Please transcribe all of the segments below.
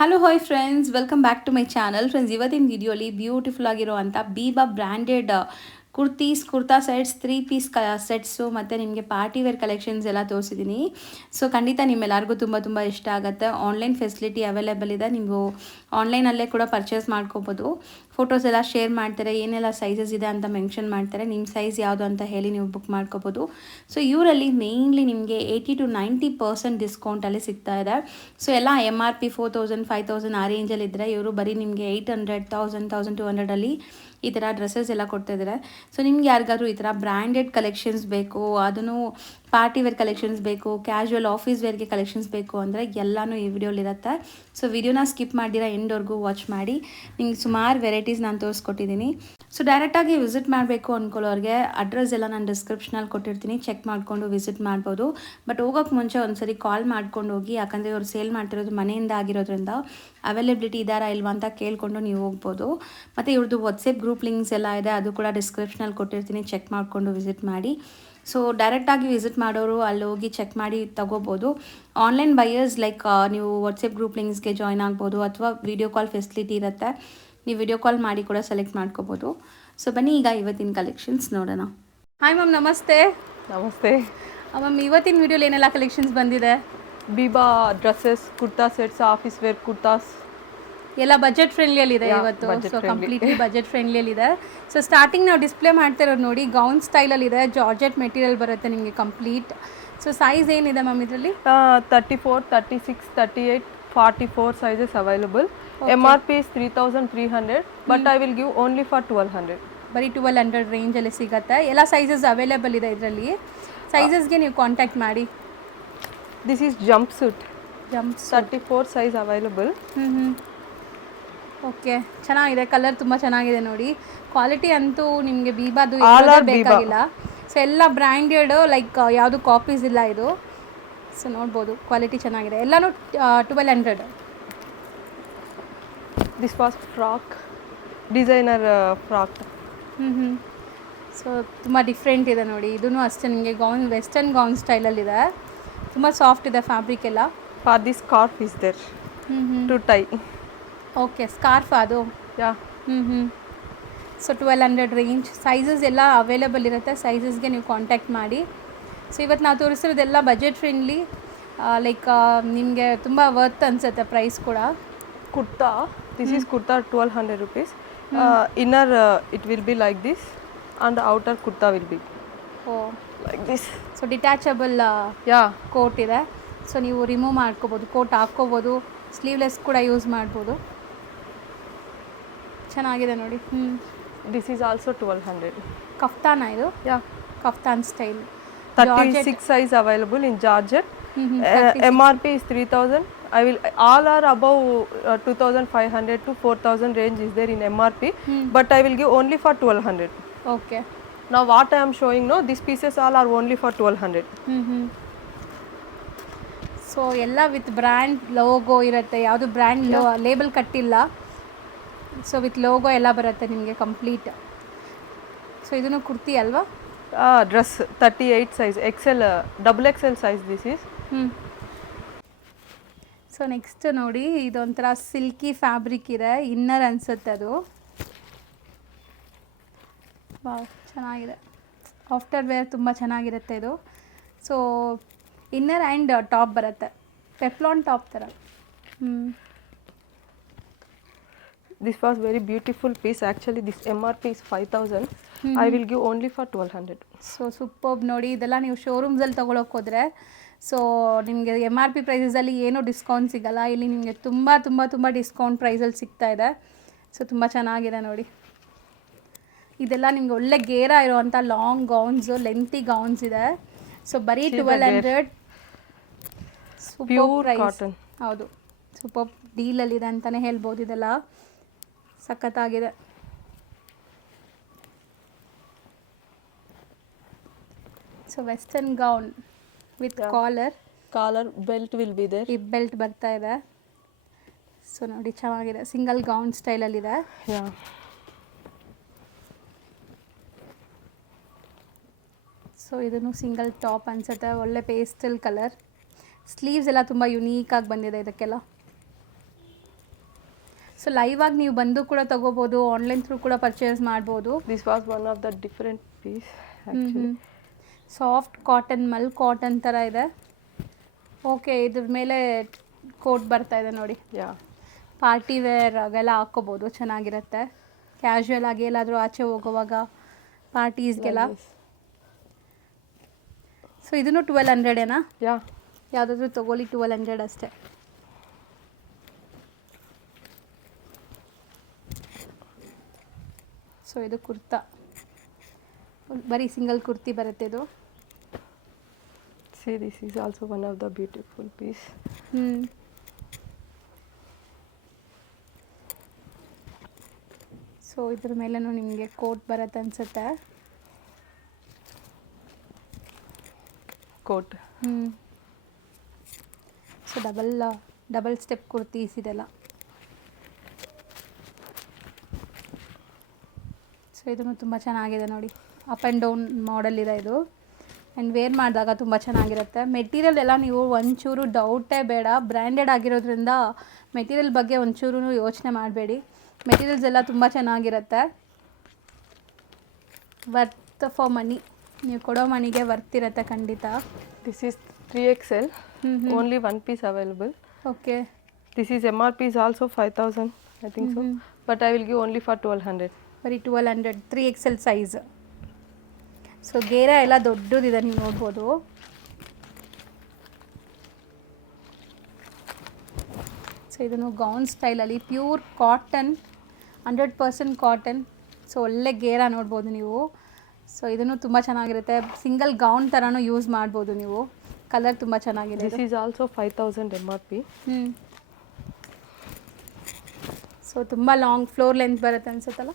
Hello hi friends, welcome back to my channel. Friends, ಇವತ್ತಿನ ವಿಡಿಯೋಲಿ beautiful ಆಗಿರುವಂಥ Biba branded kurta sets, 3 piece sets ಮತ್ತು ನಿಮಗೆ ಪಾರ್ಟಿ ವೇರ್ ಕಲೆಕ್ಷನ್ಸ್ ಎಲ್ಲ ತೋರಿಸಿದ್ದೀನಿ. ಸೊ ಖಂಡಿತ ನಿಮ್ಮೆಲ್ಲರಿಗೂ ತುಂಬ ಇಷ್ಟ ಆಗುತ್ತೆ. ಆನ್ಲೈನ್ ಫೆಸಿಲಿಟಿ ಅವೈಲೇಬಲ್ ಇದೆ. ನೀವು ಆನ್ಲೈನಲ್ಲೇ ಕೂಡ ಪರ್ಚೇಸ್ ಮಾಡ್ಕೋಬೋದು. ಫೋಟೋಸ್ ಎಲ್ಲ ಶೇರ್ ಮಾಡ್ತಾರೆ, ಏನೆಲ್ಲ ಸೈಜಸ್ ಇದೆ ಅಂತ ಮೆನ್ಷನ್ ಮಾಡ್ತಾರೆ. ನಿಮ್ಮ ಸೈಜ್ ಯಾವುದು ಅಂತ ಹೇಳಿ ನೀವು ಬುಕ್ ಮಾಡ್ಕೋಬೋದು. ಸೊ ಇವರಲ್ಲಿ ಮೇಯ್ನ್ಲಿ ನಿಮಗೆ 80 to 90% ಡಿಸ್ಕೌಂಟಲ್ಲಿ ಸಿಗ್ತಾ ಇದೆ. ಸೊ ಎಲ್ಲ MRP 4000 5000 ಆ ರೇಂಜಲ್ಲಿ ಇದ್ದರೆ ಇವರು ಬರೀ ನಿಮಗೆ 800 1000 1200ಅಲ್ಲಿ ಈ ಥರ ಡ್ರೆಸ್ಸಸ್ ಎಲ್ಲ ಕೊಡ್ತಾಯಿದ್ದಾರೆ. ಸೊ ನಿಮ್ಗೆ ಯಾರಿಗಾದ್ರೂ ಈ ಥರ ಬ್ರ್ಯಾಂಡೆಡ್ ಕಲೆಕ್ಷನ್ಸ್ ಬೇಕು, ಅದನ್ನು ಪಾರ್ಟಿ ವೇರ್ ಕಲೆಕ್ಷನ್ಸ್ ಬೇಕು, ಕ್ಯಾಶುವಲ್ ಆಫೀಸ್ ವೇರ್ಗೆ ಕಲೆಕ್ಷನ್ಸ್ ಬೇಕು ಅಂದರೆ ಎಲ್ಲನೂ ಈ ವಿಡಿಯೋಲಿರುತ್ತೆ. ಸೊ ವಿಡಿಯೋನ ಸ್ಕಿಪ್ ಮಾಡಿರ ಎಂಡ್ವರೆಗೂ ವಾಚ್ ಮಾಡಿ. ನಿಮ್ಗೆ ಸುಮಾರು ವೆರೈಟೀಸ್ ನಾನು ತೋರಿಸ್ಕೊಟ್ಟಿದ್ದೀನಿ. ಸೊ ಡೈರೆಕ್ಟಾಗಿ ವಿಸಿಟ್ ಮಾಡಬೇಕು ಅಂದ್ಕೊಳ್ಳೋರಿಗೆ ಅಡ್ರೆಸ್ ಎಲ್ಲ ನಾನು ಡಿಸ್ಕ್ರಿಪ್ಷನಲ್ಲಿ ಕೊಟ್ಟಿರ್ತೀನಿ, ಚೆಕ್ ಮಾಡಿಕೊಂಡು ವಿಸಿಟ್ ಮಾಡ್ಬೋದು. ಬಟ್ ಹೋಗೋಕ್ಕೆ ಮುಂಚೆ ಒಂದ್ಸರಿ ಕಾಲ್ ಮಾಡ್ಕೊಂಡು ಹೋಗಿ, ಯಾಕಂದರೆ ಇವರು ಸೇಲ್ ಮಾಡ್ತಿರೋದು ಮನೆಯಿಂದ ಆಗಿರೋದ್ರಿಂದ ಅವೈಲೇಬಿಲಿಟಿ ಇದ್ದಾರಾ ಇಲ್ವಾ ಅಂತ ಕೇಳಿಕೊಂಡು ನೀವು ಹೋಗ್ಬೋದು. ಮತ್ತು ಇವ್ರದ್ದು ವಾಟ್ಸಪ್ ಗ್ರೂಪ್ ಲಿಂಕ್ಸ್ ಎಲ್ಲ ಇದೆ, ಅದು ಕೂಡ ಡಿಸ್ಕ್ರಿಪ್ಷನಲ್ಲಿ ಕೊಟ್ಟಿರ್ತೀನಿ, ಚೆಕ್ ಮಾಡಿಕೊಂಡು ವಿಸಿಟ್ ಮಾಡಿ. ಸೊ ಡೈರೆಕ್ಟಾಗಿ ವಿಸಿಟ್ ಮಾಡೋರು ಅಲ್ಲಿ ಹೋಗಿ ಚೆಕ್ ಮಾಡಿ ತಗೋಬೋದು. ಆನ್ಲೈನ್ ಬೈಯರ್ಸ್ ಲೈಕ್ ನೀವು ವಾಟ್ಸಪ್ ಗ್ರೂಪ್ ಲಿಂಕ್ಸ್ಗೆ ಜಾಯ್ನ್ ಆಗ್ಬೋದು, ಅಥವಾ ವಿಡಿಯೋ ಕಾಲ್ ಫೆಸಿಲಿಟಿ ಇರುತ್ತೆ, ನೀವು ವಿಡಿಯೋ ಕಾಲ್ ಮಾಡಿ ಕೂಡ ಸೆಲೆಕ್ಟ್ ಮಾಡ್ಕೋಬೋದು. ಸೊ ಬನ್ನಿ ಈಗ ಇವತ್ತಿನ ಕಲೆಕ್ಷನ್ಸ್ ನೋಡೋಣ. ಹಾಯ್ ಮ್ಯಾಮ್, ನಮಸ್ತೆ. ನಮಸ್ತೆ ಮ್ಯಾಮ್, ಇವತ್ತಿನ ವಿಡಿಯೋಲಿ ಏನೆಲ್ಲ ಕಲೆಕ್ಷನ್ಸ್ ಬಂದಿದೆ? Biba dresses, kurta sets, office wear kurtas ಎಲ್ಲ ಬಜೆಟ್ ಫ್ರೆಂಡ್ಲಿಯಲ್ಲಿದೆ ಇವತ್ತು. ಸೊ ಕಂಪ್ಲೀಟ್ಲಿ ಬಜೆಟ್ ಫ್ರೆಂಡ್ಲಿಯಲ್ಲಿದೆ. ಸೊ ಸ್ಟಾರ್ಟಿಂಗ್ ನಾವು ಡಿಸ್ಪ್ಲೇ ಮಾಡ್ತಿರೋದು ನೋಡಿ, ಗೌನ್ ಸ್ಟೈಲಲ್ಲಿದೆ, ಜಾರ್ಜೆಟ್ ಮೆಟೀರಿಯಲ್ ಬರುತ್ತೆ ನಿಮಗೆ ಕಂಪ್ಲೀಟ್. ಸೊ ಸೈಜ್ ಏನಿದೆ ಮ್ಯಾಮ್ ಇದರಲ್ಲಿ? 34 36 38 44 sizes available. MRP is 3300, but I will give only for 1200. ಬರೀ 1200 ರೇಂಜಲ್ಲಿ ಸಿಗುತ್ತೆ. ಎಲ್ಲ ಸೈಜಸ್ ಅವೈಲೇಬಲ್ ಇದೆ ಇದರಲ್ಲಿ. ಸೈಜಸ್ಗೆ ನೀವು ಕಾಂಟ್ಯಾಕ್ಟ್ ಮಾಡಿ. This is jumpsuit, 34 size available. Okay, ಚೆನ್ನಾಗಿದೆ, ಕಲರ್ ತುಂಬ ಚೆನ್ನಾಗಿದೆ ನೋಡಿ. ಕ್ವಾಲಿಟಿ ಅಂತೂ ನಿಮಗೆ ಬೀಬಾದು ಬೇಕಾಗಿಲ್ಲ. ಸೊ ಎಲ್ಲ ಬ್ರ್ಯಾಂಡೆಡ್, ಲೈಕ್ ಯಾವುದು ಕಾಪೀಸ್ ಇಲ್ಲ ಇದು. ಸೊ ನೋಡ್ಬೋದು, ಕ್ವಾಲಿಟಿ ಚೆನ್ನಾಗಿದೆ. ಎಲ್ಲನೂ 1200. This was frock, designer frock. So ತುಂಬ ಡಿಫ್ರೆಂಟ್ ಇದೆ ನೋಡಿ. ಇದೂ ಅಷ್ಟೇ ನಿಮಗೆ ಗೌನ್, ವೆಸ್ಟರ್ನ್ ಗೌನ್ ಸ್ಟೈಲಲ್ಲಿದೆ. ತುಂಬ ಸಾಫ್ಟ್ ಇದೆ ಫ್ಯಾಬ್ರಿಕ್ ಎಲ್ಲ. For this scarf is there to tie. Okay, scarf ಅದು. ಯಾ. So 1200 range. ಸೈಜಸ್ ಎಲ್ಲ ಅವೈಲೇಬಲ್ ಇರುತ್ತೆ, ಸೈಜಸ್ಗೆ ನೀವು ಕಾಂಟ್ಯಾಕ್ಟ್ ಮಾಡಿ. ಸೊ ಇವತ್ತು ನಾವು ತೋರಿಸಿರೋದೆಲ್ಲ ಬಜೆಟ್ ಫ್ರೆಂಡ್ಲಿ, ಲೈಕ್ ನಿಮಗೆ ತುಂಬ ವರ್ತ್ ಅನಿಸುತ್ತೆ ಪ್ರೈಸ್ ಕೂಡ. Kurta, this is kurta 1200 rupees. Inner it will be like this, and the outer kurta will be like this. So detachable coat ಇದೆ. ಸೊ ನೀವು ರಿಮೂವ್ ಮಾಡ್ಕೋಬೋದು, ಕೋಟ್ ಹಾಕ್ಕೋಬೋದು, ಸ್ಲೀವ್ಲೆಸ್ ಕೂಡ ಯೂಸ್ ಮಾಡ್ಬೋದು. ಚೆನ್ನಾಗಿದೆ ನೋಡಿ. This is also 1200. ಕಫ್ತಾನ ಇದು? Kaftan style. 36 size available in Georgette. MRP is 3000. All are above 2500 to 4000 range is there in MRP, but I will give only for 1200. Okay. Now what I am showing, no, these pieces all are only for 1200. So ಎಲ್ಲ with brand logo ಇರುತ್ತೆ, ಯಾವುದು brand label ಕಟ್ಟಿಲ್ಲ. So with logo ಎಲ್ಲ ಬರುತ್ತೆ ನಿಮಗೆ complete. So ಇದನ್ನು ಕುರ್ತಿ ಅಲ್ವಾ? Dress 38 size, XL, XXL size this is. So next ನೋಡಿ, ಇದೊಂಥರ ಸಿಲ್ಕಿ ಫ್ಯಾಬ್ರಿಕ್ ಇದೆ, ಇನ್ನರ್ ಅನಿಸುತ್ತೆ ಅದು. ವಾವ್, ಚೆನ್ನಾಗಿದೆ. ಆಫ್ಟರ್ ವೇರ್ ತುಂಬ ಚೆನ್ನಾಗಿರುತ್ತೆ ಇದು. ಸೊ ಇನ್ನರ್ ಆ್ಯಂಡ್ ಟಾಪ್ ಬರುತ್ತೆ, ಪೆಪ್ಲಾನ್ ಟಾಪ್ ಥರ. This was very beautiful piece. Actually this MRP is 5000. I will give only for 1200. So superb ನೋಡಿ. ಇದೆಲ್ಲ ನೀವು ಶೋರೂಮ್ಸಲ್ಲಿ ತೊಗೊಳಕ್ಕೆ ಹೋದರೆ ಸೊ ನಿಮಗೆ MRP ಪ್ರೈಸಸಲ್ಲಿ ಏನೂ ಡಿಸ್ಕೌಂಟ್ ಸಿಗೋಲ್ಲ. ಇಲ್ಲಿ ನಿಮಗೆ ತುಂಬ ಡಿಸ್ಕೌಂಟ್ ಪ್ರೈಸಲ್ಲಿ ಸಿಗ್ತಾ ಇದೆ. ಸೊ ತುಂಬ ಚೆನ್ನಾಗಿದೆ ನೋಡಿ. ಇದೆಲ್ಲ ನಿಮ್ಗೆ ಒಳ್ಳೆ ಗೇರ ಇರುವಂಥ ಲಾಂಗ್ ಗೌನ್ಸು, ಲೆಂತಿ ಗೌನ್ಸ್ ಇದೆ. ಸೊ ಬರೀ 1200. Pure cotton. ಹೌದು, ಸೂಪರ್ ಡೀಲಲ್ಲಿದೆ ಅಂತಲೇ ಹೇಳ್ಬೋದು. ಇದೆಲ್ಲ ಸಖತ್ತಾಗಿದೆ. So western gown with collar belt will be there. ಈ ಬೆಲ್ಟ್ ಬರ್ತಾ ಇದೆ. ಸೊ ನೋಡಿ, ಚೆನ್ನಾಗಿದೆ, ಸಿಂಗಲ್ ಗೌನ್ ಸ್ಟೈಲಲ್ಲಿದೆ. ಸೊ ಇದನ್ನು ಸಿಂಗಲ್ ಟಾಪ್ ಅನಿಸುತ್ತೆ, ಒಳ್ಳೆ ಪೇಸ್ಟಲ್ ಕಲರ್. ಸ್ಲೀವ್ಸ್ ಎಲ್ಲ ತುಂಬ ಯುನೀಕಾಗಿ ಬಂದಿದೆ ಇದಕ್ಕೆಲ್ಲ. ಸೊ ಲೈವ್ ಆಗಿ ನೀವು ಬಂದು ಕೂಡ ತಗೋಬೋದು, ಆನ್ಲೈನ್ ಥ್ರೂ ಕೂಡ ಪರ್ಚೇಸ್ ಮಾಡ್ಬೋದು. This was one of the different piece actually. Soft cotton, mul cotton ಥರ ಇದೆ. ಓಕೆ, ಇದ್ರ ಮೇಲೆ ಕೋಟ್ ಬರ್ತಾ ಇದೆ ನೋಡಿ. Yeah. ಪಾರ್ಟಿ ವೇರ್ ಆಗೆಲ್ಲ ಹಾಕ್ಕೋಬೋದು, ಚೆನ್ನಾಗಿರುತ್ತೆ. ಕ್ಯಾಶುವಲ್ ಆಗಿ ಎಲ್ಲಾದರೂ ಆಚೆ ಹೋಗುವಾಗ ಪಾರ್ಟೀಸ್ಗೆಲ್ಲ. Like this. ಸೊ ಇದನ್ನು 1200 Yeah. ಯಾವುದಾದ್ರೂ ತೊಗೊಳ್ಳಿ, 1200 ಅಷ್ಟೇ. ಸೊ ಇದು ಕುರ್ತಾ, ಬರೀ ಸಿಂಗಲ್ ಕುರ್ತಿ ಬರುತ್ತೆ ಇದು. See, this is also one of the beautiful piece. So ಇದ್ರ ಮೇಲೇನು ನಿಮಗೆ ಕೋಟ್ ಬರುತ್ತೆ ಅನ್ಸುತ್ತೆ. Coat. So double step kurtis ಇದೆಲ್ಲ. ಸೊ ಇದನ್ನು ತುಂಬ ಚೆನ್ನಾಗಿದೆ ನೋಡಿ, ಅಪ್ ಆ್ಯಂಡ್ ಡೌನ್ ಮಾಡೆಲ್ ಇದೆ ಇದು. ಆ್ಯಂಡ್ ವೇರ್ ಮಾಡಿದಾಗ ತುಂಬ ಚೆನ್ನಾಗಿರುತ್ತೆ. ಮೆಟೀರಿಯಲ್ ಎಲ್ಲ ನೀವು ಒಂಚೂರು ಡೌಟೇ ಬೇಡ, ಬ್ರ್ಯಾಂಡೆಡ್ ಆಗಿರೋದ್ರಿಂದ ಮೆಟೀರಿಯಲ್ ಬಗ್ಗೆ ಒಂಚೂರು ಯೋಚನೆ ಮಾಡಬೇಡಿ. ಮೆಟೀರಿಯಲ್ಸ್ ಎಲ್ಲ ತುಂಬ ಚೆನ್ನಾಗಿರುತ್ತೆ. ವರ್ತ್ ಫಾರ್ ಮನಿ, ನೀವು ಕೊಡೋ ಮನಿಗೆ ವರ್ತ್ ಇರುತ್ತೆ ಖಂಡಿತ. This is 3XL. Only one piece available. Okay, This is MRP is also 5000, I think so. But I will give only for 1200. ಬರೀ 1200, 3XL ಸೈಜ್. ಸೊ ಗೇರ ಎಲ್ಲ ದೊಡ್ಡದಿದೆ, ನೀವು ನೋಡ್ಬೋದು. ಸೊ ಇದನ್ನು ಗೌನ್ ಸ್ಟೈಲಲ್ಲಿ ಪ್ಯೂರ್ ಕಾಟನ್, 100% ಕಾಟನ್. ಸೊ ಒಳ್ಳೆ ಗೇರ ನೋಡ್ಬೋದು ನೀವು. ಸೊ ಇದನ್ನು ತುಂಬ ಚೆನ್ನಾಗಿರುತ್ತೆ, ಸಿಂಗಲ್ ಗೌನ್ ಥರನೂ ಯೂಸ್ ಮಾಡ್ಬೋದು ನೀವು. ಕಲರ್ ತುಂಬ ಚೆನ್ನಾಗಿದೆ. This is also 5000 MRP. So ತುಂಬ ಲಾಂಗ್ ಫ್ಲೋರ್ ಲೆಂತ್ ಬರುತ್ತೆ ಅನ್ಸುತ್ತಲ್ಲ.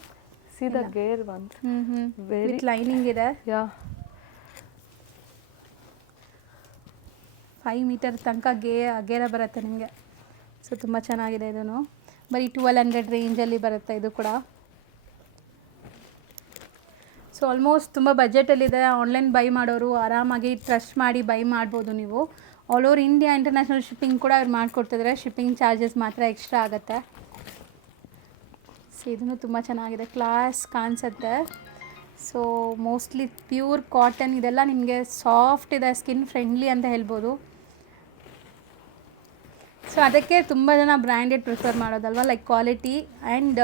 See the gear ones. Very with lining ಇದೆ. yeah. 5 ಮೀಟರ್ ತನಕ ಗೇರ ಬರುತ್ತೆ ನಿಮಗೆ. ಸೊ ತುಂಬ ಚೆನ್ನಾಗಿದೆ ಇದನ್ನು. ಬರೀ 1200 ರೇಂಜಲ್ಲಿ ಬರುತ್ತೆ ಇದು ಕೂಡ. ಸೊ ಆಲ್ಮೋಸ್ಟ್ ತುಂಬ ಬಜೆಟಲ್ಲಿದೆ. ಆನ್ಲೈನ್ ಬೈ ಮಾಡೋರು ಆರಾಮಾಗಿ ಟ್ರಸ್ಟ್ ಮಾಡಿ ಬೈ ಮಾಡ್ಬೋದು ನೀವು. All over India international shipping ಕೂಡ ಅವ್ರು ಮಾಡಿಕೊಡ್ತಿದ್ದಾರೆ. ಶಿಪ್ಪಿಂಗ್ ಚಾರ್ಜಸ್ ಮಾತ್ರ ಎಕ್ಸ್ಟ್ರಾ ಆಗುತ್ತೆ. ಸೊ ಇದನ್ನು ತುಂಬ ಚೆನ್ನಾಗಿದೆ, ಕ್ಲಾಸ್ ಕಾಣಿಸುತ್ತೆ. ಸೊ ಮೋಸ್ಟ್ಲಿ ಪ್ಯೂರ್ ಕಾಟನ್, ಇದೆಲ್ಲ ನಿಮಗೆ ಸಾಫ್ಟ್ ಇದೆ, ಸ್ಕಿನ್ ಫ್ರೆಂಡ್ಲಿ ಅಂತ ಹೇಳ್ಬೋದು. ಸೊ ಅದಕ್ಕೆ ತುಂಬ ಜನ ಬ್ರ್ಯಾಂಡೆಡ್ ಪ್ರಿಫರ್ ಮಾಡೋದಲ್ವ, ಲೈಕ್ ಕ್ವಾಲಿಟಿ ಆ್ಯಂಡ್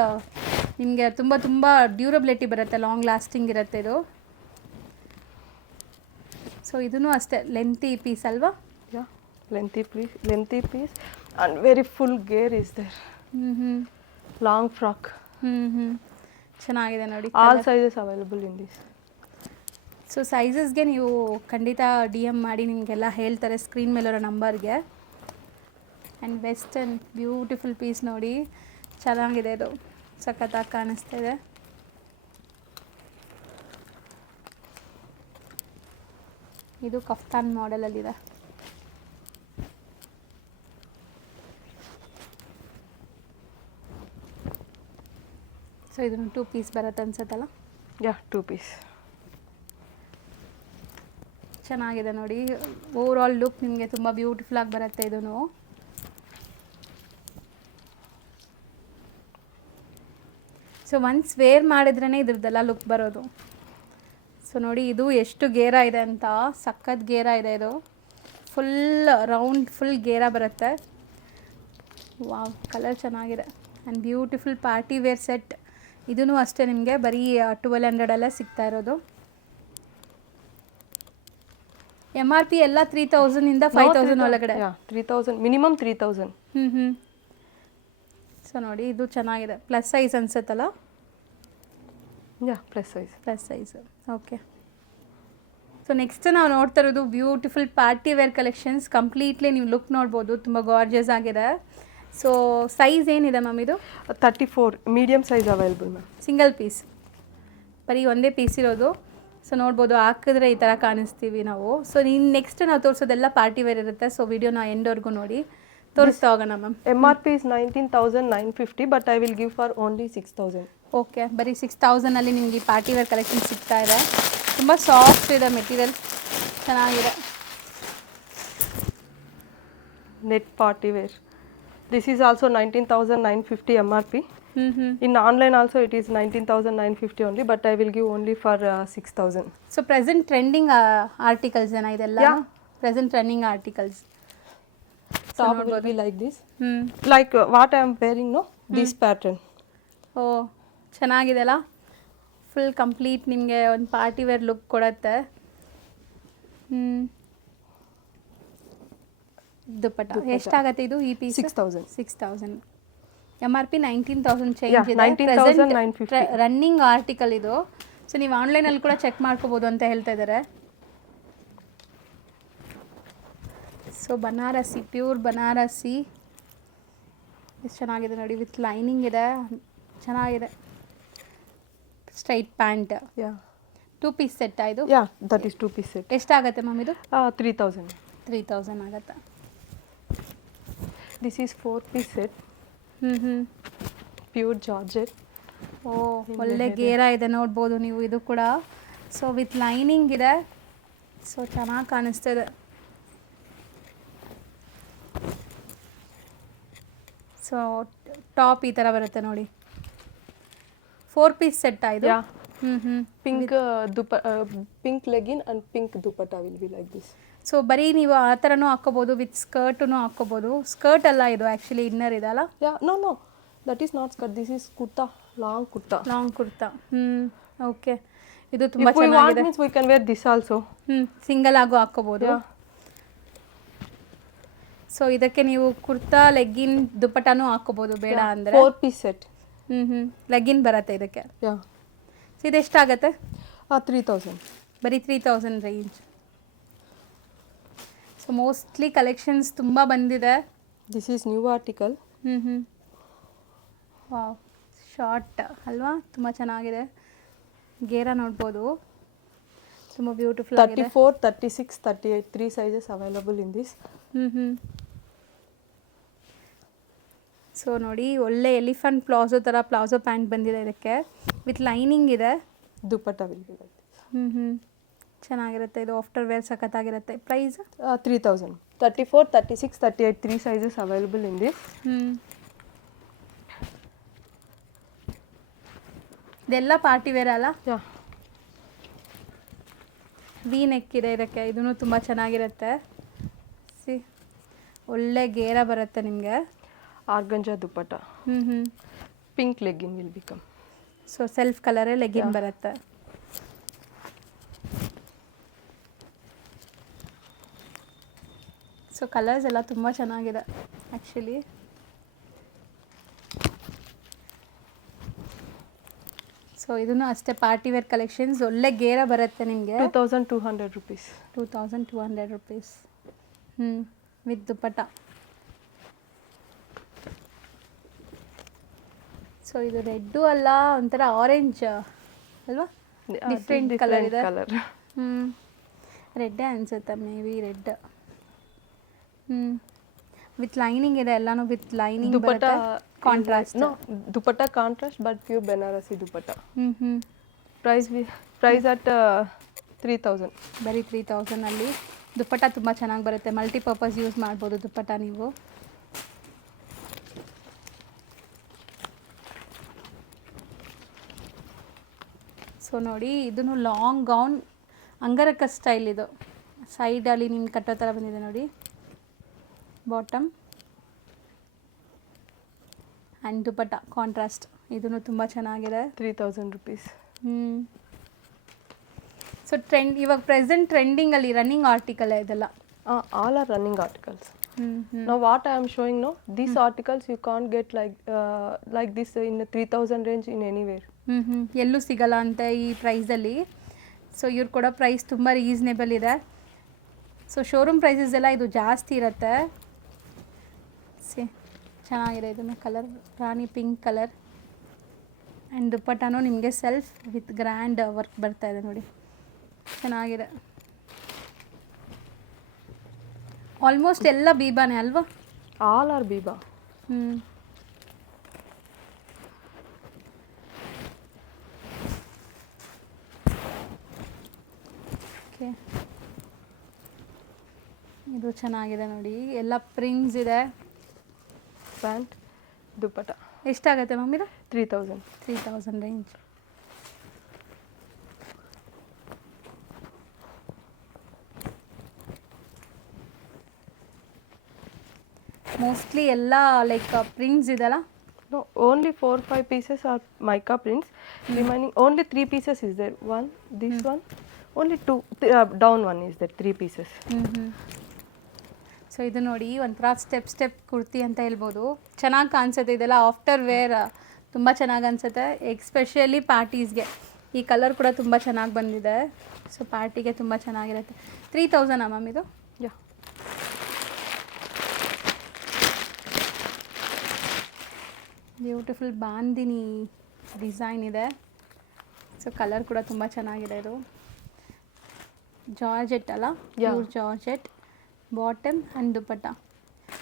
ನಿಮಗೆ ತುಂಬ ಡ್ಯೂರಬಿಲಿಟಿ ಬರುತ್ತೆ, ಲಾಂಗ್ ಲಾಸ್ಟಿಂಗ್ ಇರುತ್ತೆ ಇದು. ಸೊ ಇದೂ ಅಷ್ಟೇ ಲೆಂತಿ ಪೀಸ್ ಅಲ್ವಾ? Yeah, lengthy piece and very full gear is there. Long frock. ಚೆನ್ನಾಗಿದೆ ನೋಡಿ. All sizes available in this. So ಸೈಜಸ್ಗೆ ನೀವು ಖಂಡಿತ DM ಮಾಡಿ, ನಿಮಗೆಲ್ಲ ಹೇಳ್ತಾರೆ ಸ್ಕ್ರೀನ್ ಮೇಲಿರೋ ನಂಬರ್ಗೆ. ಆ್ಯಂಡ್ ವೆಸ್ಟರ್ನ್ ಬ್ಯೂಟಿಫುಲ್ ಪೀಸ್ ನೋಡಿ, ಚೆನ್ನಾಗಿದೆ ಇದು, ಸಖತ್ತಾಗಿ ಕಾಣಿಸ್ತಾ ಇದೆ. ಇದು ಕಫ್ತಾನ್ ಮಾಡೆಲಲ್ಲಿದೆ. ಸೊ ಇದನ್ನು 2 ಪೀಸ್ ಬರುತ್ತೆ ಅನ್ಸುತ್ತಲ್ಲ. Yeah, 2 piece. ಚೆನ್ನಾಗಿದೆ ನೋಡಿ, ಓವರ್ ಆಲ್ ಲುಕ್ ನಿಮಗೆ ತುಂಬ ಬ್ಯೂಟಿಫುಲ್ ಆಗಿ ಬರುತ್ತೆ ಇದೂ. ಸೊ ಒನ್ಸ್ ವೇರ್ ಮಾಡಿದ್ರೇ ಇದ್ರದ್ದೆಲ್ಲ ಲುಕ್ ಬರೋದು. ಸೊ ನೋಡಿ ಇದು ಎಷ್ಟು ಗೇರ ಇದೆ ಅಂತ, ಸಖತ್ ಗೇರ ಇದೆ ಇದು. ಫುಲ್ ರೌಂಡ್ ಫುಲ್ ಗೇರ ಬರುತ್ತೆ. ವಾವ್, ಕಲರ್ ಚೆನ್ನಾಗಿದೆ. And beautiful party wear set. ಇದೂ ಅಷ್ಟೇ ನಿಮಗೆ ಬರೀ 1200 ಸಿಗ್ತಾ ಇರೋದು. MRP ಎಲ್ಲ 3000 5000 ಒಳಗಡೆ. 3000 ಮಿನಿಮಮ್ 3000. ಸೊ ನೋಡಿ ಇದು ಚೆನ್ನಾಗಿದೆ, ಪ್ಲಸ್ ಸೈಜ್ ಅನ್ಸುತ್ತಲ್ಲ. Yeah, plus size. Okay. So next ನಾವು ನೋಡ್ತಾ ಇರೋದು beautiful party wear collections. Completely ನೀವು ಲುಕ್ ನೋಡ್ಬೋದು, ತುಂಬ ಗಾರ್ಜಿಯಸ್ ಆಗಿದೆ. ಸೊ ಸೈಜ್ ಏನಿದೆ ಮ್ಯಾಮ್ ಇದು? 34 medium size available ma'am. Single piece, ಬರೀ ಒಂದೇ ಪೀಸ್ ಇರೋದು. ಸೊ ನೋಡ್ಬೋದು, ಹಾಕಿದ್ರೆ ಈ ಥರ ಕಾಣಿಸ್ತೀವಿ ನಾವು. ಸೊ ನೆಕ್ಸ್ಟ್ ನಾವು ತೋರಿಸೋದೆಲ್ಲ ಪಾರ್ಟಿ ವೇರ್ ಇರುತ್ತೆ. ಸೊ ವಿಡಿಯೋನ ಎಂಡ್ವರೆಗೂ ನೋಡಿ, ತೋರಿಸ್ತಾ ಹೋಗೋಣ ma'am. MRP is 19,950 but I will give for only 6000. Okay, ಬರೀ 6000ಅಲ್ಲಿ ನಿಮಗೆ ಈ ಪಾರ್ಟಿ ವೇರ್ ಕಲೆಕ್ಷನ್ ಸಿಗ್ತಾ ಇದೆ. ತುಂಬ ಸಾಫ್ಟ್ ಇದೆ ಮೆಟೀರಿಯಲ್, ಚೆನ್ನಾಗಿದೆ. Net party wear This is also 19,950 MRP. In online also it is 19,950 only, but I will give only for 6,000. So present trending articles ಏನಾ ಇದೆಲ್ಲ? Present trending articles. Top will be like this. Like what I am wearing, no? This pattern. ಓ ಚೆನ್ನಾಗಿದೆಲ್ಲ, full complete ನಿಮಗೆ ಒಂದು party wear look ಕೊಡುತ್ತೆ. ದುಪ್ಪಟ್ಟ ಎಷ್ಟಾಗತ್ತೆ ಇದು ಈ ಪೀಸ್? 6,000. 6,000. MRP 19,000 ಚೇಂಜ್ Yeah, ಇದೆ. 19,950. ರನ್ನಿಂಗ್ ಆರ್ಟಿಕಲ್ ಇದು. ಸೊ ನೀವು ಆನ್ಲೈನಲ್ಲಿ ಕೂಡ ಚೆಕ್ ಮಾಡ್ಕೋಬೋದು ಅಂತ ಹೇಳ್ತಾ ಇದ್ದಾರೆ. ಸೊ ಬನಾರಸಿ, ಪ್ಯೂರ್ ಬನಾರಸಿ ಎಷ್ಟು ಚೆನ್ನಾಗಿದೆ ನೋಡಿ, ವಿತ್ ಲೈನಿಂಗ್ ಇದೆ, ಚೆನ್ನಾಗಿದೆ. Straight pant. Yeah. 2 piece set ಇದು? Yeah, that is 2 piece set. ಎಷ್ಟಾಗತ್ತೆ ಮ್ಯಾಮ್ ಇದು? 3,000. 3,000 ಆಗುತ್ತೆ. This is 4 piece set. Pure Georgette. ಓ ಒಳ್ಳೆ ಗೇರ ಇದೆ ನೋಡ್ಬೋದು ನೀವು ಇದು ಕೂಡ. ಸೊ ವಿತ್ ಲೈನಿಂಗ್ ಇದೆ, ಸೊ ಚೆನ್ನಾಗಿ ಕಾಣಿಸ್ತಿದೆ. ಸೊ ಟಾಪ್ ಈ ಥರ ಬರುತ್ತೆ ನೋಡಿ. 4 ಪೀಸ್ ಸೆಟ್ ಇದು? Pink pink legging and pink dupatta will be like this. So ಬರೀ ನೀವು ಆ ಥರನೂ ಹಾಕ್ಕೋಬೋದು, ವಿತ್ ಸ್ಕರ್ಟೂ ಹಾಕ್ಕೋಬೋದು. ಸ್ಕರ್ಟ್ ಅಲ್ಲ ಇದು, ಆ್ಯಕ್ಚುಲಿ ಇನ್ನರ್ ಇದಲ್ಲ? Yeah, no, that is not skirt. This is kurta, long kurta. Long kurta. Okay, ಇದು ತುಂಬ If we want ಚೆನ್ನಾಗಿದೆ. means we can wear this also. Single ಆಗು ಹಾಕ್ಕೋಬೋದು. ಸೊ ಇದಕ್ಕೆ ನೀವು ಕುರ್ತಾ, ಲೆಗ್ಗಿನ್, ದುಪ್ಪಟಾನೂ ಹಾಕ್ಕೋಬೋದು ಬೇಡ ಅಂದರೆ. 4 piece set. ಲೆಗ್ಗಿನ್ ಬರುತ್ತೆ ಇದಕ್ಕೆ. Yeah. ಸೊ ಇದೆಷ್ಟಾಗತ್ತೆ? 3,000. ಬರೀ 3,000 ರೇಂಜ್. ಸೊ ಮೋಸ್ಟ್ಲಿ ಕಲೆಕ್ಷನ್ಸ್ ತುಂಬ ಬಂದಿದೆ. This is new article. Wow, short ಅಲ್ವಾ, ತುಂಬ ಚೆನ್ನಾಗಿದೆ. ಗೇರ ನೋಡ್ಬೋದು, ತುಂಬ ಬ್ಯೂಟಿಫುಲ್ ಆಗಿದೆ. 34, 36, 38, 3 sizes available in this. So ನೋಡಿ, ಒಳ್ಳೆ ಎಲಿಫೆಂಟ್ ಪ್ಲಾಜೋ ಥರ ಪ್ಲಾಜೋ ಪ್ಯಾಂಟ್ ಬಂದಿದೆ ಇದಕ್ಕೆ, ವಿತ್ ಲೈನಿಂಗ್ ಇದೆ. Dupatta will be like this. ಚೆನ್ನಾಗಿರುತ್ತೆ ಇದು, after wear ಸಖತ್ತಾಗಿರುತ್ತೆ. Price 3,000. 34, 36, 38, 3 sizes available in this. ಇದೆಲ್ಲ ಪಾರ್ಟಿ ವೇರ್ ಅಲ್ಲ? Yeah. ವಿ ನೆಕ್ ಇದೆ ಇದಕ್ಕೆ, ಇದೂ ತುಂಬ ಚೆನ್ನಾಗಿರುತ್ತೆ. ಸಿ, ಒಳ್ಳೆ ಗೇರ ಬರುತ್ತೆ ನಿಮಗೆ. Organza dupatta. Pink legging will become. So self ಕಲರೇ ಲೆಗ್ಗಿನ್ ಬರುತ್ತೆ. ಸೊ ಕಲರ್ಸ್ ಎಲ್ಲ ತುಂಬ ಚೆನ್ನಾಗಿದೆ ಆ್ಯಕ್ಚುಲಿ. ಸೊ ಇದನ್ನು ಅಷ್ಟೇ ಪಾರ್ಟಿ ವೇರ್ ಕಲೆಕ್ಷನ್ಸ್, ಒಳ್ಳೆ ಗೇರ ಬರುತ್ತೆ ನಿಮಗೆ. 2,200 rupees. 2,200 rupees. With dupatta. So ಇದು ರೆಡ್ಡು ಅಲ್ಲ, ಒಂಥರ ಆರೆಂಜ್ ಅಲ್ವಾ, ಡಿಫ್ರೆಂಟ್ ಕಲರ್ ಇದೆ. ರೆಡ್ಡೇ ಅನಿಸುತ್ತೆ, may be red. With lining ಇದೆ, ಎಲ್ಲಾನು with lining. Dupatta contrast. No, dupatta contrast but pure Banarasi dupatta. Price at 3,000. ಬರೀ 3,000 ಅಲ್ಲಿ ದುಪ್ಪಟ್ಟ ತುಂಬ ಚೆನ್ನಾಗಿ ಬರುತ್ತೆ. ಮಲ್ಟಿಪರ್ಪಸ್ ಯೂಸ್ ಮಾಡ್ಬೋದು ದುಪ್ಪಟ್ಟ ನೀವು. ಸೊ ನೋಡಿ, ಇದನ್ನು ಲಾಂಗ್ ಗೌನ್ ಅಂಗರಕ ಸ್ಟೈಲ್, ಇದು ಸೈಡಲ್ಲಿ ನಿಮ್ಗೆ ಕಟ್ಟೋ ಥರ ಬಂದಿದೆ ನೋಡಿ. ಬಾಟಮ್ ಆ್ಯಂಡ್ ದುಪ್ಪಟ್ಟ ಕಾಂಟ್ರಾಸ್ಟ್, ಇದನ್ನು ತುಂಬ ಚೆನ್ನಾಗಿದೆ. 3,000 rupees. ಸೊ ಟ್ರೆಂಡ್, ಇವಾಗ ಪ್ರೆಸೆಂಟ್ ಟ್ರೆಂಡಿಂಗಲ್ಲಿ ರನ್ನಿಂಗ್ ಆರ್ಟಿಕಲ್ ಇದೆಲ್ಲ? All are running articles. Now what I am showing, no, these articles you can't get like this in the 3,000 range in anywhere. ಎಲ್ಲೂ ಸಿಗಲ್ಲ ಅಂತ ಈ ಪ್ರೈಸಲ್ಲಿ. ಸೊ ಇವ್ರು ಕೊಡೋ ಪ್ರೈಸ್ ತುಂಬ ರೀಸನೇಬಲ್ ಇದೆ. ಸೊ ಶೋರೂಮ್ ಪ್ರೈಸಸ್ ಎಲ್ಲ ಇದು ಜಾಸ್ತಿ ಇರುತ್ತೆ. ಸಿ, ಚೆನ್ನಾಗಿದೆ. ಇದನ್ನು colour rani pink colour and ದುಪ್ಪಟ್ಟನೂ ನಿಮಗೆ ಸೆಲ್ಫ್ ವಿತ್ ಗ್ರ್ಯಾಂಡ್ ವರ್ಕ್ ಬರ್ತಾ ಇದೆ ನೋಡಿ, ಚೆನ್ನಾಗಿದೆ. ಆಲ್ಮೋಸ್ಟ್ ಎಲ್ಲ ಬೀಬಾನೇ ಅಲ್ವಾ? All are Biba. ಓಕೆ, ಇದು ಚೆನ್ನಾಗಿದೆ ನೋಡಿ, ಎಲ್ಲ ಪ್ರಿಂಟ್ಸ್ ಇದೆ. ಪ್ಯಾಂಟ್ ದುಪ್ಪಟ ಎಷ್ಟಾಗುತ್ತೆ ಮ್ಯಾಮ್ ಇದು? 3000. 3000 ರೇಂಜ್. ಮೋಸ್ಟ್ಲಿ ಎಲ್ಲ ಲೈಕ್ ಪ್ರಿಂಟ್ಸ್ ಇದೆಲ್ಲ. No, only 4-5 pieces are mica prints. Remaining only 3 pieces is there. One, this one, only two. Down one is there. 3 pieces. So ಇದು ನೋಡಿ ಒಂಥರ ಸ್ಟೆಪ್ ಕುರ್ತಿ ಅಂತ ಹೇಳ್ಬೋದು. ಚೆನ್ನಾಗಿ ಕಾಣಿಸುತ್ತೆ ಇದೆಲ್ಲ. ಆಫ್ಟರ್ ವೇರ್ ತುಂಬ ಚೆನ್ನಾಗಿ ಅನಿಸುತ್ತೆ, ಎಸ್ಪೆಷಲಿ ಪಾರ್ಟೀಸ್ಗೆ. ಈ ಕಲರ್ ಕೂಡ ತುಂಬ ಚೆನ್ನಾಗಿ ಬಂದಿದೆ. ಸೊ ಪಾರ್ಟಿಗೆ ತುಂಬ ಚೆನ್ನಾಗಿರುತ್ತೆ. 3000 ಮ್ಯಾಮ್ ಇದು? Yeah. ಬ್ಯೂಟಿಫುಲ್ ಬಾಂದಿನಿ ಡಿಸೈನ್ ಇದೆ. ಸೊ ಕಲರ್ ಕೂಡ ತುಂಬ ಚೆನ್ನಾಗಿದೆ. ಇದು ಜಾರ್ಜೆಟ್ ಅಲ್ಲ? Pure georgette bottom and dupatta.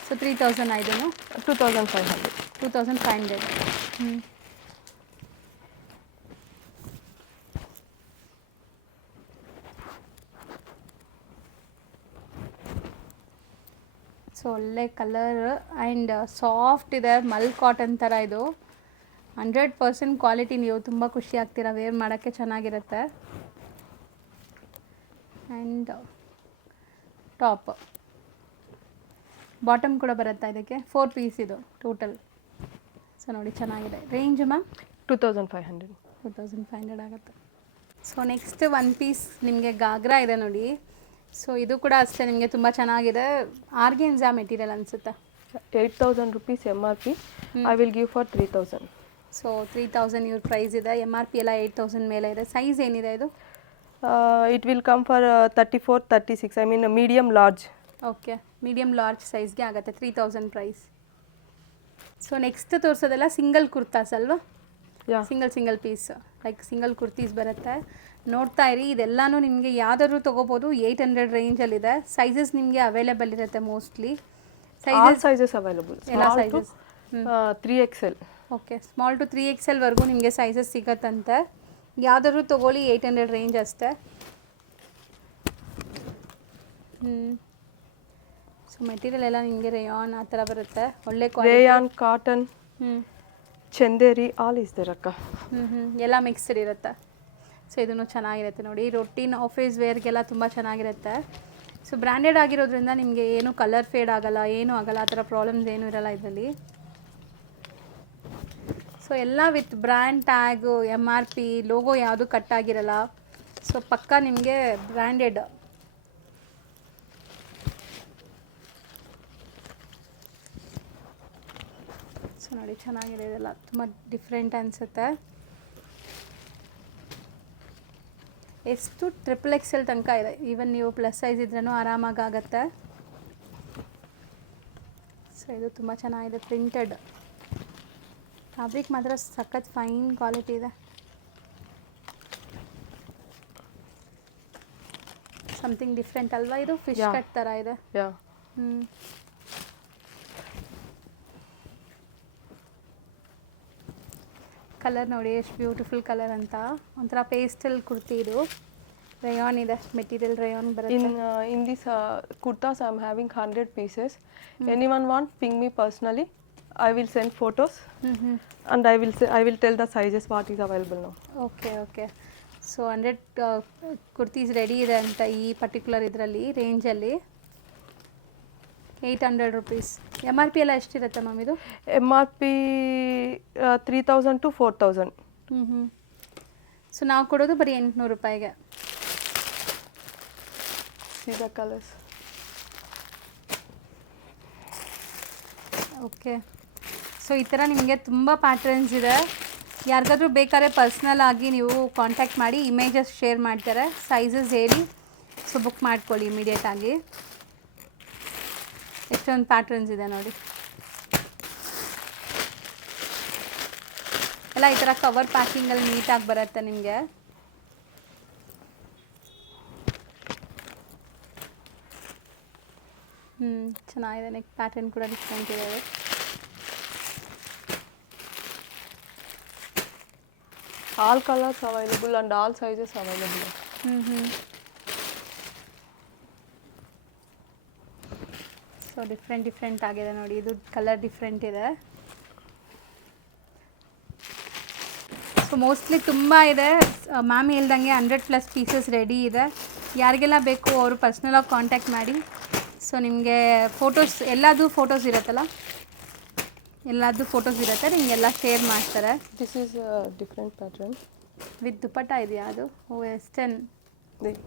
So 3000 ಇದನ್ನು? 2500. 2500. ಸೊ ಒಳ್ಳೆ ಕಲರ್ ಆ್ಯಂಡ್ ಸಾಫ್ಟ್ ಇದೆ, ಮಲ್ ಕಾಟನ್ ಥರ. ಇದು 100% ಕ್ವಾಲಿಟಿ. ನೀವು ತುಂಬ ಖುಷಿ ಆಗ್ತೀರಾ, ವೇರ್ ಮಾಡೋಕ್ಕೆ ಚೆನ್ನಾಗಿರುತ್ತೆ. ಆ್ಯಂಡ್ ಟಾಪ್ ಬಾಟಮ್ ಕೂಡ ಬರುತ್ತೆ ಇದಕ್ಕೆ. 4 ಪೀಸ್ ಇದು ಟೋಟಲ್. ಸೊ ನೋಡಿ ಚೆನ್ನಾಗಿದೆ. Range ma'am? 2500. 2500 ಆಗುತ್ತೆ. ಸೊ ನೆಕ್ಸ್ಟ್ 1 ಪೀಸ್ ನಿಮಗೆ ಗಾಗ್ರಾ ಇದೆ ನೋಡಿ. ಸೊ ಇದು ಕೂಡ ಅಷ್ಟೇ ನಿಮಗೆ ತುಂಬ ಚೆನ್ನಾಗಿದೆ. ಆರ್ಗೆನ್ಜಾ ಮೆಟೀರಿಯಲ್ ಅನಿಸುತ್ತೆ. 8000 rupees MRP. I will give for 3000. So 3000 ಇವ್ರ ಪ್ರೈಸ್ ಇದೆ. MRP ಎಲ್ಲ 8000 ಮೇಲೆ ಇದೆ. ಸೈಜ್ ಏನಿದೆ ಇದು? It will come for 34-36. I mean medium large. Okay, medium large ಸೈಜ್ಗೆ ಆಗುತ್ತೆ. 3000 ಪ್ರೈಸ್. ಸೊ ನೆಕ್ಸ್ಟ್ ತೋರಿಸೋದೆಲ್ಲ ಸಿಂಗಲ್ ಕುರ್ತಾಸ್ ಅಲ್ವಾ? Yeah. Single piece like single kurtis ಬರುತ್ತೆ. ನೋಡ್ತಾ ಇರಿ, ಇದೆಲ್ಲನೂ ನಿಮಗೆ ಯಾವ್ದಾದ್ರು ತೊಗೋಬೋದು. 800 ರೇಂಜಲ್ಲಿದೆ. ಸೈಜಸ್ ನಿಮಗೆ ಅವೈಲೇಬಲ್ ಇರುತ್ತೆ ಮೋಸ್ಟ್ಲಿ. All sizes available. ಎಲ್ಲ Small to sizes. 3XL. Okay, small to 3XL ನಿಮಗೆ ಸೈಜಸ್ ಸಿಗತ್ತಂತೆ. ಯಾವ್ದಾದ್ರು ತೊಗೊಳ್ಳಿ, 800 ರೇಂಜ್ ಅಷ್ಟೇ. ಸೊ ಮೆಟೀರಿಯಲ್ ಎಲ್ಲ ನಿಮಗೆ ರೇಯಾನ್ ಆ ಥರ ಬರುತ್ತೆ. ಒಳ್ಳೆ quality. Rayon, cotton, Chanderi, all is there ಅಕ್ಕ. ಎಲ್ಲ ಮಿಕ್ಸ್ಡ್ ಇರುತ್ತೆ. ಸೊ ಇದನ್ನು ಚೆನ್ನಾಗಿರುತ್ತೆ ನೋಡಿ. ರೊಟೀನ್ ಆಫೀಸ್ ವೇರ್ಗೆಲ್ಲ ತುಂಬ ಚೆನ್ನಾಗಿರುತ್ತೆ. ಸೊ ಬ್ರ್ಯಾಂಡೆಡ್ ಆಗಿರೋದ್ರಿಂದ ನಿಮಗೆ ಏನು ಕಲರ್ ಫೇಡ್ ಆಗಲ್ಲ, ಏನೂ ಆಗಲ್ಲ, ಆ ಥರ ಪ್ರಾಬ್ಲಮ್ಸ್ ಏನೂ ಇರಲ್ಲ ಇದರಲ್ಲಿ. ಸೊ ಎಲ್ಲ with brand tag, MRP logo ಯಾವುದು ಕಟ್ ಆಗಿರಲ್ಲ. ಸೊ ಪಕ್ಕ ನಿಮಗೆ ಬ್ರ್ಯಾಂಡೆಡ್. ಸೊ ನೋಡಿ ಚೆನ್ನಾಗಿದೆ. ಇದೆಲ್ಲ ತುಂಬ ಡಿಫ್ರೆಂಟ್ ಅನಿಸುತ್ತೆ. ಎಷ್ಟು XXL ತನಕ ಇದೆ. ಈವನ್ ನೀವು ಪ್ಲಸ್ ಸೈಜ್ ಇದ್ರೂ ಆರಾಮಾಗಿ ಆಗುತ್ತೆ. ಸೊ ಇದು ತುಂಬ ಚೆನ್ನಾಗಿದೆ. ಪ್ರಿಂಟೆಡ್ ಫ್ಯಾಬ್ರಿಕ್ ಮಾತ್ರ ಸಖತ್ ಫೈನ್ ಕ್ವಾಲಿಟಿ ಇದೆ. ಸಮಥಿಂಗ್ ಡಿಫ್ರೆಂಟ್ ಅಲ್ವಾ ಇದು? ಫಿಶ್ ಕಟ್ ಥರ ಇದೆ. ಕಲರ್ ನೋಡಿ ಎಷ್ಟು ಬ್ಯೂಟಿಫುಲ್ ಕಲರ್ ಅಂತ. ಒಂಥರ ಪೇಸ್ಟಲ್ ಕುರ್ತಿ. ಇದು ರೇಯಾನ್ ಇದೆ, ಮೆಟೀರಿಯಲ್ ರೇಯಾನ್ ಬರುತ್ತೆ. In this kurtas I am having 100 pieces. Anyone want, ping me personally. I will send photos and I will tell the sizes what is available now. Okay. So 100 kurtis ready ಇದೆ ಅಂತ ಈ particular ಇದರಲ್ಲಿ ರೇಂಜಲ್ಲಿ. 800 rupees. MRP ಎಲ್ಲ ಎಷ್ಟಿರುತ್ತೆ ma'am ಇದು? MRP 3000 to 4000. So ನಾವು ಕೊಡೋದು ಬರೀ 800 ರೂಪಾಯಿಗೆ. See the colors. Okay. So ಈ ಥರ ನಿಮಗೆ ತುಂಬ ಪ್ಯಾಟ್ರನ್ಸ್ ಇದೆ. ಯಾರಿಗಾದ್ರೂ ಬೇಕಾದ್ರೆ ಪರ್ಸ್ನಲ್ ಆಗಿ ನೀವು ಕಾಂಟ್ಯಾಕ್ಟ್ ಮಾಡಿ, ಇಮೇಜಸ್ ಶೇರ್ ಮಾಡ್ತಾರೆ, ಸೈಜಸ್ ಹೇಳಿ. ಸೊ ಬುಕ್ ಮಾಡ್ಕೊಳ್ಳಿ ಇಮಿಡಿಯೇಟಾಗಿ. ಎಷ್ಟೊಂದು ಪ್ಯಾಟ್ರನ್ಸ್ ಇದೆ ನೋಡಿ. ಎಲ್ಲ ಈ ಥರ ಕವರ್ ಪ್ಯಾಕಿಂಗಲ್ಲಿ ನೀಟಾಗಿ ಬರುತ್ತೆ ನಿಮಗೆ. ಚೆನ್ನಾಗಿದೆ. ನೆಕ್ ಪ್ಯಾಟರ್ನ್ ಕೂಡ ಡಿಫ್ರೆಂಟ್ ಇದೆ. All colors available and all sizes available. So so different ಆಗಿದೆ ನೋಡಿ, ಇದು ಕಲರ್ ಡಿಫ್ರೆಂಟ್ ಇದೆ. ಸೊ ಮೋಸ್ಟ್ಲಿ ತುಂಬ ಇದೆ, ಮ್ಯಾಮ್ ಹೇಳ್ದಂಗೆ 100+ ಪೀಸಸ್ ರೆಡಿ ಇದೆ. ಯಾರಿಗೆಲ್ಲ ಬೇಕು ಅವರು ಪರ್ಸ್ನಲಾಗಿ ಕಾಂಟ್ಯಾಕ್ಟ್ ಮಾಡಿ. ಸೊ ನಿಮಗೆ ಫೋಟೋಸ್ ಎಲ್ಲದು ಫೋಟೋಸ್ ಇರುತ್ತಲ್ಲ, ಎಲ್ಲದು ಫೋಟೋಸ್ ಇರುತ್ತೆ, ನಿಮಗೆಲ್ಲ ಶೇರ್ ಮಾಡ್ತಾರೆ. This is different pattern with dupatta ಇದೆಯಾ ಅದು? ವೆಸ್ಟರ್ನ್.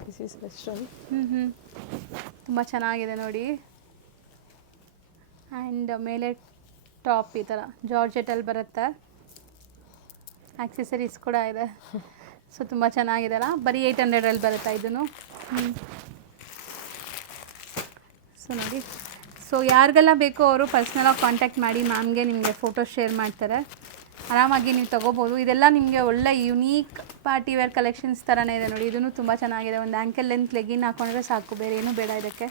This is western. ತುಂಬ ಚೆನ್ನಾಗಿದೆ ನೋಡಿ. ಆ್ಯಂಡ್ ಮೇಲೆ ಟಾಪ್ ಈ ಥರ ಜಾರ್ಜೆಟಲ್ಲಿ ಬರುತ್ತೆ, ಆಕ್ಸೆಸರೀಸ್ ಕೂಡ ಇದೆ. ಸೊ ತುಂಬ ಚೆನ್ನಾಗಿದೆಲ್ಲ, ಬರೀ 800 ಬರುತ್ತೆ ಇದನ್ನು. ಸೊ ನೋಡಿ, ಸೊ ಯಾರಿಗೆಲ್ಲ ಬೇಕೋ ಅವರು ಪರ್ಸ್ನಲಾಗಿ ಕಾಂಟ್ಯಾಕ್ಟ್ ಮಾಡಿ, ಮ್ಯಾಮ್ಗೆ ನಿಮಗೆ ಫೋಟೋಸ್ ಶೇರ್ ಮಾಡ್ತಾರೆ, ಆರಾಮಾಗಿ ನೀವು ತೊಗೋಬೋದು. ಇದೆಲ್ಲ ನಿಮಗೆ ಒಳ್ಳೆ ಯುನೀಕ್ ಪಾರ್ಟಿ ವೇರ್ ಕಲೆಕ್ಷನ್ಸ್ ಥರನೇ ಇದೆ ನೋಡಿ. ಇದನ್ನು ತುಂಬ ಚೆನ್ನಾಗಿದೆ, ಒಂದು ಆ್ಯಂಕಲ್ ಲೆಂತ್ ಲೆಗಿನ್ ಹಾಕೊಂಡ್ರೆ ಸಾಕು, ಬೇರೆ ಏನೂ ಬೇಡ ಇದಕ್ಕೆ.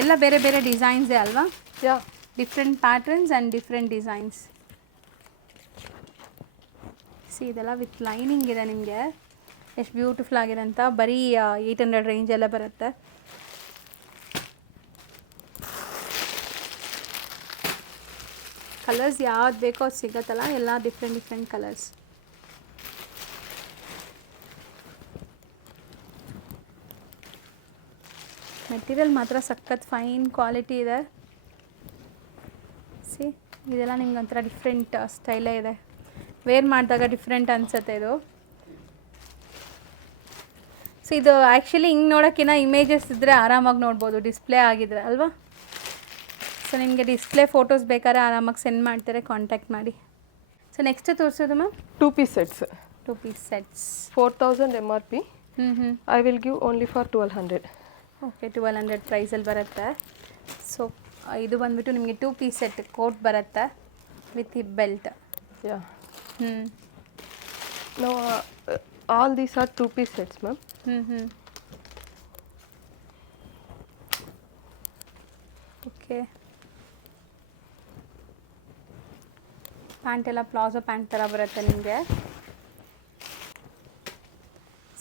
ಎಲ್ಲ ಬೇರೆ ಬೇರೆ ಡಿಸೈನ್ಸೇ ಅಲ್ವಾ? Yeah, different patterns and different designs. See ಇದೆಲ್ಲ ವಿತ್ ಲೈನಿಂಗ್ ಇದೆ, ನಿಮಗೆ ಎಷ್ಟು ಬ್ಯೂಟಿಫುಲ್ ಆಗಿದೆ ಅಂತ. ಬರೀ 800 ರೇಂಜೆಲ್ಲ ಬರುತ್ತೆ. ಕಲರ್ಸ್ ಯಾವ್ದು ಬೇಕೋ ಅದು ಸಿಗತ್ತಲ್ಲ, ಎಲ್ಲ ಡಿಫ್ರೆಂಟ್ ಕಲರ್ಸ್. ಮೆಟೀರಿಯಲ್ ಮಾತ್ರ ಸಖತ್ ಫೈನ್ ಕ್ವಾಲಿಟಿ ಇದೆ. ಸಿ ಇದೆಲ್ಲ ನಿಮ್ಗೆ ಒಂಥರ ಡಿಫ್ರೆಂಟ್ ಸ್ಟೈಲೇ ಇದೆ, ವೇರ್ ಮಾಡಿದಾಗ ಡಿಫ್ರೆಂಟ್ ಅನಿಸುತ್ತೆ ಇದು. ಸೊ ಇದು ಆ್ಯಕ್ಚುಲಿ ಹಿಂಗೆ ನೋಡೋಕ್ಕಿಂತ ಇಮೇಜಸ್ ಇದ್ದರೆ ಆರಾಮಾಗಿ ನೋಡ್ಬೋದು, ಡಿಸ್ಪ್ಲೇ ಆಗಿದ್ರೆ ಅಲ್ವಾ? ಸೊ ನಿಮಗೆ ಡಿಸ್ಪ್ಲೇ ಫೋಟೋಸ್ ಬೇಕಾದ್ರೆ ಆರಾಮಾಗಿ ಸೆಂಡ್ ಮಾಡ್ತಾರೆ, ಕಾಂಟ್ಯಾಕ್ಟ್ ಮಾಡಿ. ಸೊ ನೆಕ್ಸ್ಟ್ ತೋರಿಸೋದು ma'am 2 piece sets. 2 piece sets. 4000 MRP. I will give only for 1200. Okay, 1200 ಪ್ರೈಸಲ್ಲಿ ಬರುತ್ತೆ. ಸೊ ಇದು ಬಂದುಬಿಟ್ಟು ನಿಮಗೆ 2 piece ಸೆಟ್ ಕೋಟ್ ಬರುತ್ತೆ with hip belt. Yeah. Now all these are 2 piece sets, ma'am. Okay, pant ಎಲ್ಲ palazzo pant ಥರ ಬರುತ್ತೆ ನಿಮಗೆ.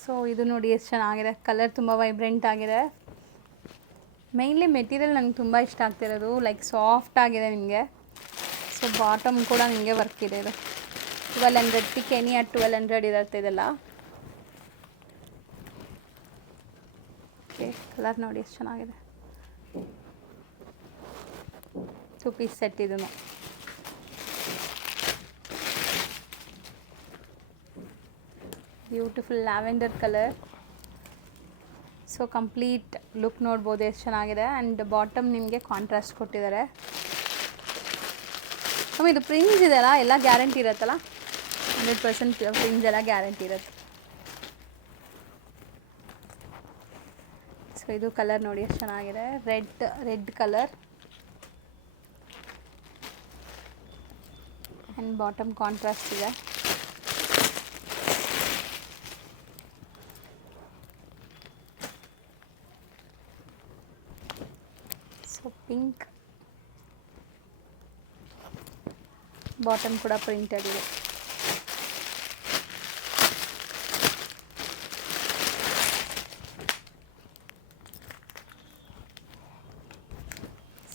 ಸೊ ಇದು ನೋಡಿ ಎಷ್ಟು ಚೆನ್ನಾಗಿದೆ, ಕಲರ್ ತುಂಬ ವೈಬ್ರೆಂಟ್ ಆಗಿದೆ. ಮೇಯ್ನ್ಲಿ ಮೆಟೀರಿಯಲ್ ನಂಗೆ ತುಂಬ ಇಷ್ಟ ಆಗ್ತಿರೋದು, ಲೈಕ್ ಸಾಫ್ಟ್ ಆಗಿದೆ ನಿಮಗೆ. ಸೊ ಬಾಟಮ್ ಕೂಡ ನಿಮಗೆ ವರ್ಕ್ ಇದೆ. ಇದು 1200 ಪಿಕ್ ಎನಿ ಅಟ್ 1200 ಇರುತ್ತೆ ಇದೆಲ್ಲ. ಓಕೆ, ಕಲರ್ ನೋಡಿ ಎಷ್ಟು ಚೆನ್ನಾಗಿದೆ. 2 piece ಸೆಟ್ ಇದನ್ನು. Beautiful lavender colour. So complete look ನೋಡ್ಬೋದು ಎಷ್ಟು ಚೆನ್ನಾಗಿದೆ. ಆ್ಯಂಡ್ ಬಾಟಮ್ ನಿಮಗೆ ಕಾಂಟ್ರಾಸ್ಟ್ ಕೊಟ್ಟಿದ್ದಾರೆ. ಇದು ಪ್ರಿಂಟ್ಸ್ ಇದೆಯಲ್ಲ, ಎಲ್ಲ ಗ್ಯಾರಂಟಿ ಇರುತ್ತಲ್ಲ, 100% ಪ್ರಿಂಟ್ಸ್ ಎಲ್ಲ ಗ್ಯಾರಂಟಿ ಇರುತ್ತೆ. ಸೊ ಇದು ಕಲರ್ ನೋಡಿ ಎಷ್ಟು ಚೆನ್ನಾಗಿದೆ, red colour. And bottom contrast ಇದೆ. ಸೊ ಪಿಂಕ್, ಬಾಟಮ್ ಕೂಡ ಪ್ರಿಂಟೆಡ್ ಇದೆ.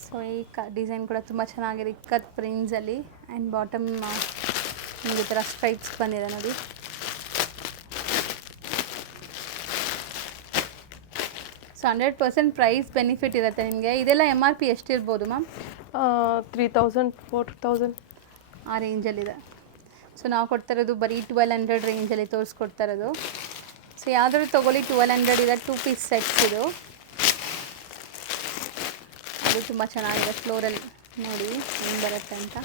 ಸೊ ಈ ಡಿಸೈನ್ ಕೂಡ ತುಂಬ ಚೆನ್ನಾಗಿದೆ, ಇಕ್ಕತ್ ಪ್ರಿಂಟ್ಸಲ್ಲಿ. ಆ್ಯಂಡ್ ಬಾಟಮ್ ನಿಮಗೆ ಈ ಥರ ಸ್ಟ್ರೈಪ್ಸ್ ಬಂದಿದೆ ನೋಡಿ. ಸೊ 100% ಪ್ರೈಸ್ ಬೆನಿಫಿಟ್ ಇರುತ್ತೆ ನಿಮಗೆ. ಇದೆಲ್ಲ MRP ಎಷ್ಟಿರ್ಬೋದು ಮ್ಯಾಮ್? 3000 4000 ಆ ರೇಂಜಲ್ಲಿದೆ. ಸೊ ನಾವು ಕೊಡ್ತಾ ಇರೋದು ಬರೀ 1200 ರೇಂಜಲ್ಲಿ ತೋರಿಸ್ಕೊಡ್ತಾ ಇರೋದು. ಸೊ ಯಾವುದಾದ್ರು ತೊಗೊಳ್ಳಿ, 1200 ಇದೆ. 2 piece ಸೆಟ್ಸ್ ಇದು. ಅದು ತುಂಬ ಚೆನ್ನಾಗಿದೆ, ಫ್ಲೋರಲ್ ನೋಡಿ ಹೆಂಗೆ ಬರುತ್ತೆ ಅಂತ.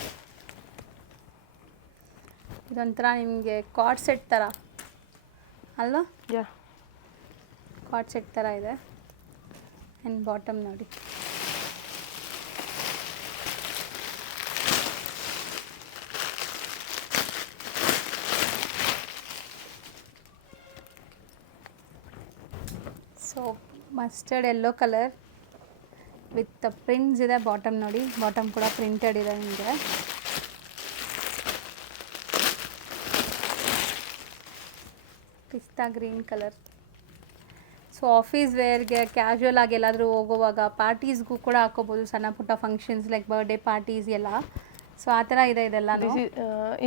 ಇದೊಂಥರ ನಿಮಗೆ ಕಾರ್ಡ್ ಸೆಟ್ ಥರ ಅಲ್ವಾ? ಯಾ, ಕಾರ್ಡ್ ಸೆಟ್ ಥರ ಇದೆ. ಆ್ಯಂಡ್ ಬಾಟಮ್ ನೋಡಿ. So mustard yellow colour with prints ಇದೆ. ಬಾಟಮ್ ನೋಡಿ, ಬಾಟಮ್ ಕೂಡ ಪ್ರಿಂಟೆಡ್ ಇದೆ ನಿಮಗೆ. Pista green colour. So office ವೇರ್ಗೆ ಕ್ಯಾಶುವಲ್ ಆಗಿ ಎಲ್ಲಾದರೂ ಹೋಗುವಾಗ ಪಾರ್ಟೀಸ್ಗೂ ಕೂಡ ಹಾಕೋಬೋದು, ಸಣ್ಣ ಪುಟ್ಟ ಫಂಕ್ಷನ್ಸ್ ಲೈಕ್ ಬರ್ಡೇ ಪಾರ್ಟೀಸ್ ಎಲ್ಲ. ಸೊ ಆ ಥರ ಇದೆ ಇದೆಲ್ಲ.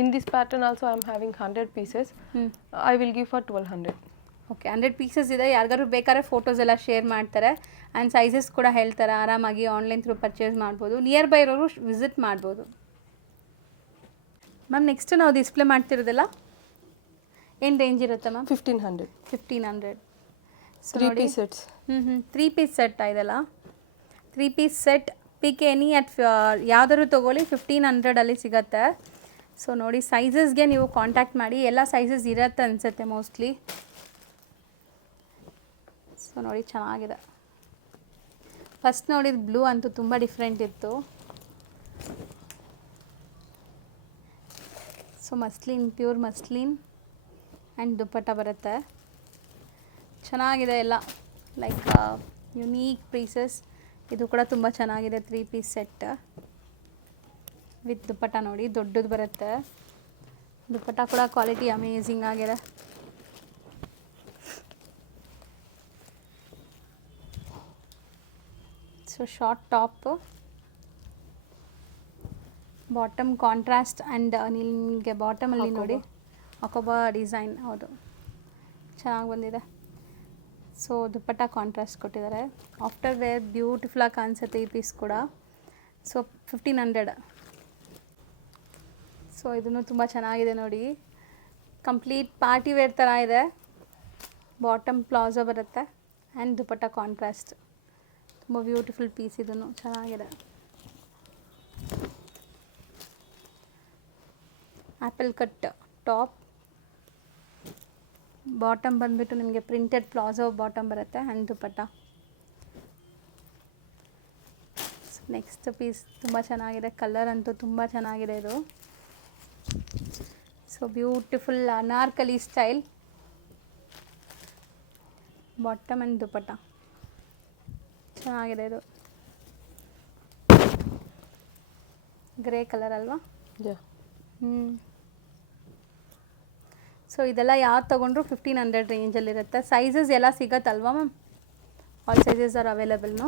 In this pattern also I am having 100 pieces. I will give for 1200. Okay, 100 pieces ಇದೆ. ಯಾರಿಗಾದ್ರು ಬೇಕಾದ್ರೆ ಫೋಟೋಸ್ ಎಲ್ಲ ಶೇರ್ ಮಾಡ್ತಾರೆ ಆ್ಯಂಡ್ ಸೈಜಸ್ ಕೂಡ ಹೇಳ್ತಾರೆ. ಆರಾಮಾಗಿ ಆನ್ಲೈನ್ ಥ್ರೂ ಪರ್ಚೇಸ್ ಮಾಡ್ಬೋದು. ನಿಯರ್ ಬೈ ಇರೋರು ವಿಸಿಟ್ ಮಾಡ್ಬೋದು. ಮ್ಯಾಮ್ ನೆಕ್ಸ್ಟ್ ನಾವು ಡಿಸ್ಪ್ಲೇ ಮಾಡ್ತಿರೋದಲ್ಲ ಏನು ರೇಂಜ್ ಇರುತ್ತೆ ma'am? 1500. 1500. So 3 piece sets. 3 piece set ಇದೆಲ್ಲ. 3 piece set pick any at ಯಾವ್ದಾದ್ರು ತೊಗೊಳ್ಳಿ 1500ಅಲ್ಲಿ ಸಿಗತ್ತೆ. ಸೊ ನೋಡಿ, ಸೈಜಸ್ಗೆ ನೀವು ಕಾಂಟ್ಯಾಕ್ಟ್ ಮಾಡಿ. ಎಲ್ಲ ಸೈಜಸ್ ಇರತ್ತೆ ಅನಿಸುತ್ತೆ ಮೋಸ್ಟ್ಲಿ. ಸೊ ನೋಡಿ, ಚೆನ್ನಾಗಿದೆ. ಫಸ್ಟ್ ನೋಡಿದ ಬ್ಲೂ ಅಂತೂ ತುಂಬ ಡಿಫ್ರೆಂಟ್ ಇತ್ತು. So muslin, pure muslin and dupatta ಬರುತ್ತೆ. ಚೆನ್ನಾಗಿದೆ ಎಲ್ಲ, ಲೈಕ್ ಯುನೀಕ್ ಪೀಸಸ್. ಇದು ಕೂಡ ತುಂಬ ಚೆನ್ನಾಗಿದೆ. 3 ಪೀಸ್ ಸೆಟ್ ವಿತ್ ದುಪ್ಪಟ್ಟ ನೋಡಿ, ದೊಡ್ಡದು ಬರುತ್ತೆ. ದುಪ್ಪಟ್ಟ ಕೂಡ ಕ್ವಾಲಿಟಿ ಅಮೇಝಿಂಗ್ ಆಗಿದೆ. So short top, bottom contrast and ನಿಮಗೆ ಬಾಟಮಲ್ಲಿ ನೋಡಿ ಅಕೋಬಾ ಡಿಸೈನ್. ಹೌದು, ಚೆನ್ನಾಗಿ ಬಂದಿದೆ. ಸೊ ದುಪ್ಪಟ್ಟ ಕಾಂಟ್ರಾಸ್ಟ್ ಕೊಟ್ಟಿದ್ದಾರೆ. ಆಫ್ಟರ್ ವೇರ್ ಬ್ಯೂಟಿಫುಲ್ಲಾಗಿ ಕಾಣಿಸುತ್ತೆ ಈ ಪೀಸ್ ಕೂಡ. ಸೊ 1500. ಸೊ ಇದನ್ನು ತುಂಬ ಚೆನ್ನಾಗಿದೆ ನೋಡಿ. ಕಂಪ್ಲೀಟ್ ಪಾರ್ಟಿ ವೇರ್ ಥರ ಇದೆ. ಬಾಟಮ್ ಪ್ಲಾಜೋ ಬರುತ್ತೆ ಆ್ಯಂಡ್ ದುಪ್ಪಟ್ಟ ಕಾಂಟ್ರಾಸ್ಟ್. ತುಂಬ ಬ್ಯೂಟಿಫುಲ್ ಪೀಸ್, ಇದನ್ನು ಚೆನ್ನಾಗಿದೆ. ಆ್ಯಪಲ್ ಕಟ್ ಟಾಪ್, ಬಾಟಮ್ ಬಂದುಬಿಟ್ಟು ನಿಮಗೆ ಪ್ರಿಂಟೆಡ್ ಪ್ಲಾಜೋ ಬಾಟಮ್ ಬರುತ್ತೆ ಆ್ಯಂಡ್ ದುಪ್ಪಟ್ಟ. ನೆಕ್ಸ್ಟ್ ಪೀಸ್ ತುಂಬ ಚೆನ್ನಾಗಿದೆ. ಕಲರ್ ಅಂತೂ ತುಂಬ ಚೆನ್ನಾಗಿದೆ ಇದು. So beautiful anarkali style, bottom and dupatta ಚೆನ್ನಾಗಿದೆ. ಇದು ಗ್ರೇ ಕಲರ್ ಅಲ್ವಾ? ಸೊ ಇದೆಲ್ಲ ಯಾವ್ದು ತೊಗೊಂಡ್ರು 1500 ರೇಂಜಲ್ಲಿರುತ್ತೆ. ಸೈಜಸ್ ಎಲ್ಲ ಸಿಗತ್ತಲ್ವಾ ಮ್ಯಾಮ್? ಆಲ್ ಸೈಜಸ್ ಆರ್ ಅವೈಲೇಬಲ್ನು?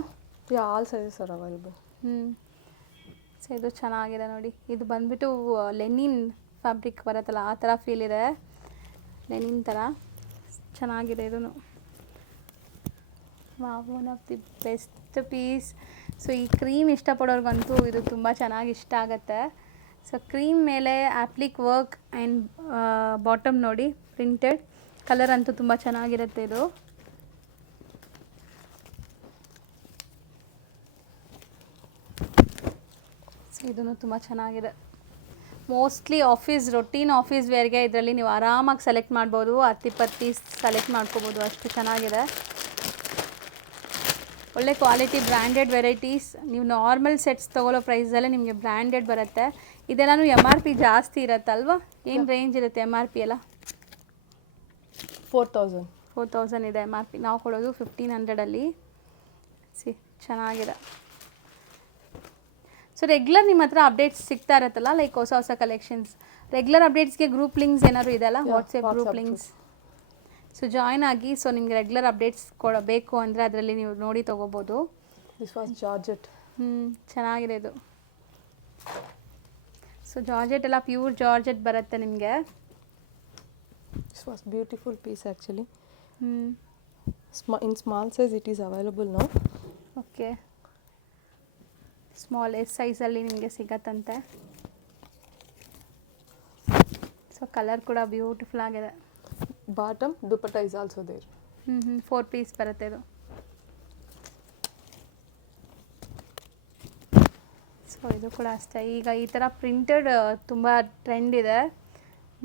All sizes are available. So ಇದು ಚೆನ್ನಾಗಿದೆ ನೋಡಿ. ಇದು ಬಂದುಬಿಟ್ಟು ಲೆನಿನ್ ಫ್ಯಾಬ್ರಿಕ್ ಬರುತ್ತಲ್ಲ, ಆ ಥರ ಫೀಲ್ ಇದೆ. ಲೆನಿನ್ ಥರ ಚೆನ್ನಾಗಿದೆ ಇದೂ. One of the best piece. So ಈ ಕ್ರೀಮ್ ಇಷ್ಟಪಡೋರ್ಗಂತೂ ಇದು ತುಂಬ ಚೆನ್ನಾಗಿ ಇಷ್ಟ ಆಗುತ್ತೆ. ಸೊ ಕ್ರೀಮ್ ಮೇಲೆ ಆ್ಯಪ್ಲಿಕ್ ವರ್ಕ್ ಆ್ಯಂಡ್ ಬಾಟಮ್ ನೋಡಿ ಪ್ರಿಂಟೆಡ್. ಕಲರ್ ಅಂತೂ ತುಂಬ ಚೆನ್ನಾಗಿರುತ್ತೆ ಇದು. ಸೊ ಇದನ್ನು ತುಂಬ ಚೆನ್ನಾಗಿದೆ. ಮೋಸ್ಟ್ಲಿ ಆಫೀಸ್ ರೊಟೀನ್ ಆಫೀಸ್ ವೇರ್ಗೆ ಇದರಲ್ಲಿ ನೀವು ಆರಾಮಾಗಿ ಸೆಲೆಕ್ಟ್ ಮಾಡ್ಬೋದು. 10-20 ಪೀಸ್ ಸೆಲೆಕ್ಟ್ ಮಾಡ್ಕೋಬೋದು, ಅಷ್ಟು ಚೆನ್ನಾಗಿದೆ. ಒಳ್ಳೆ ಕ್ವಾಲಿಟಿ ಬ್ರ್ಯಾಂಡೆಡ್ ವೆರೈಟೀಸ್. ನೀವು ನಾರ್ಮಲ್ ಸೆಟ್ಸ್ ತೊಗೊಳ್ಳೋ ಪ್ರೈಸಲ್ಲೇ ನಿಮಗೆ ಬ್ರ್ಯಾಂಡೆಡ್ ಬರುತ್ತೆ. ಇದೆಲ್ಲನೂ MRP ಜಾಸ್ತಿ ಇರುತ್ತಲ್ವಾ? ಏನು ರೇಂಜ್ ಇರುತ್ತೆ MRP ಎಲ್ಲ? 4000 ಇದೆ MRP. ನಾವು ಕೊಡೋದು 1500ಅಲ್ಲಿ. ಚೆನ್ನಾಗಿದೆ. ಸೊ ರೆಗ್ಯುಲರ್ ನಿಮ್ಮ ಹತ್ರ ಅಪ್ಡೇಟ್ಸ್ ಸಿಗ್ತಾ ಇರುತ್ತಲ್ಲ, ಲೈಕ್ ಹೊಸ ಹೊಸ ಕಲೆಕ್ಷನ್ಸ್. ರೆಗ್ಯುಲರ್ ಅಪ್ಡೇಟ್ಸ್ಗೆ ಗ್ರೂಪ್ ಲಿಂಕ್ಸ್ ಏನಾದ್ರು ಇದೆಯಲ್ಲ? WhatsApp group links. So join ಆಗಿ. ಸೊ ನಿಮಗೆ ರೆಗ್ಯುಲರ್ ಅಪ್ಡೇಟ್ಸ್ ಕೊಡಬೇಕು ಅಂದರೆ ಅದರಲ್ಲಿ ನೀವು ನೋಡಿ ತೊಗೋಬೋದು. This was georgette. ಚೆನ್ನಾಗಿದೆ ಇದು. ಸೊ ಜಾರ್ಜೆಟ್ ಎಲ್ಲ ಪ್ಯೂರ್ ಜಾರ್ಜೆಟ್ ಬರುತ್ತೆ ನಿಮಗೆ. This was beautiful piece actually. In small size it is available now. Okay, small S ಸೈಜಲ್ಲಿ ನಿಮಗೆ ಸಿಗತ್ತಂತೆ. ಸೊ ಕಲರ್ ಕೂಡ ಬ್ಯೂಟಿಫುಲ್ ಆಗಿದೆ. Bottom dupatta is also there. 4 piece ಬರುತ್ತೆ ಇದು. ಸೊ ಇದು ಕೂಡ ಅಷ್ಟೇ. ಈಗ ಈ ಥರ ಪ್ರಿಂಟೆಡ್ ತುಂಬ ಟ್ರೆಂಡ್ ಇದೆ.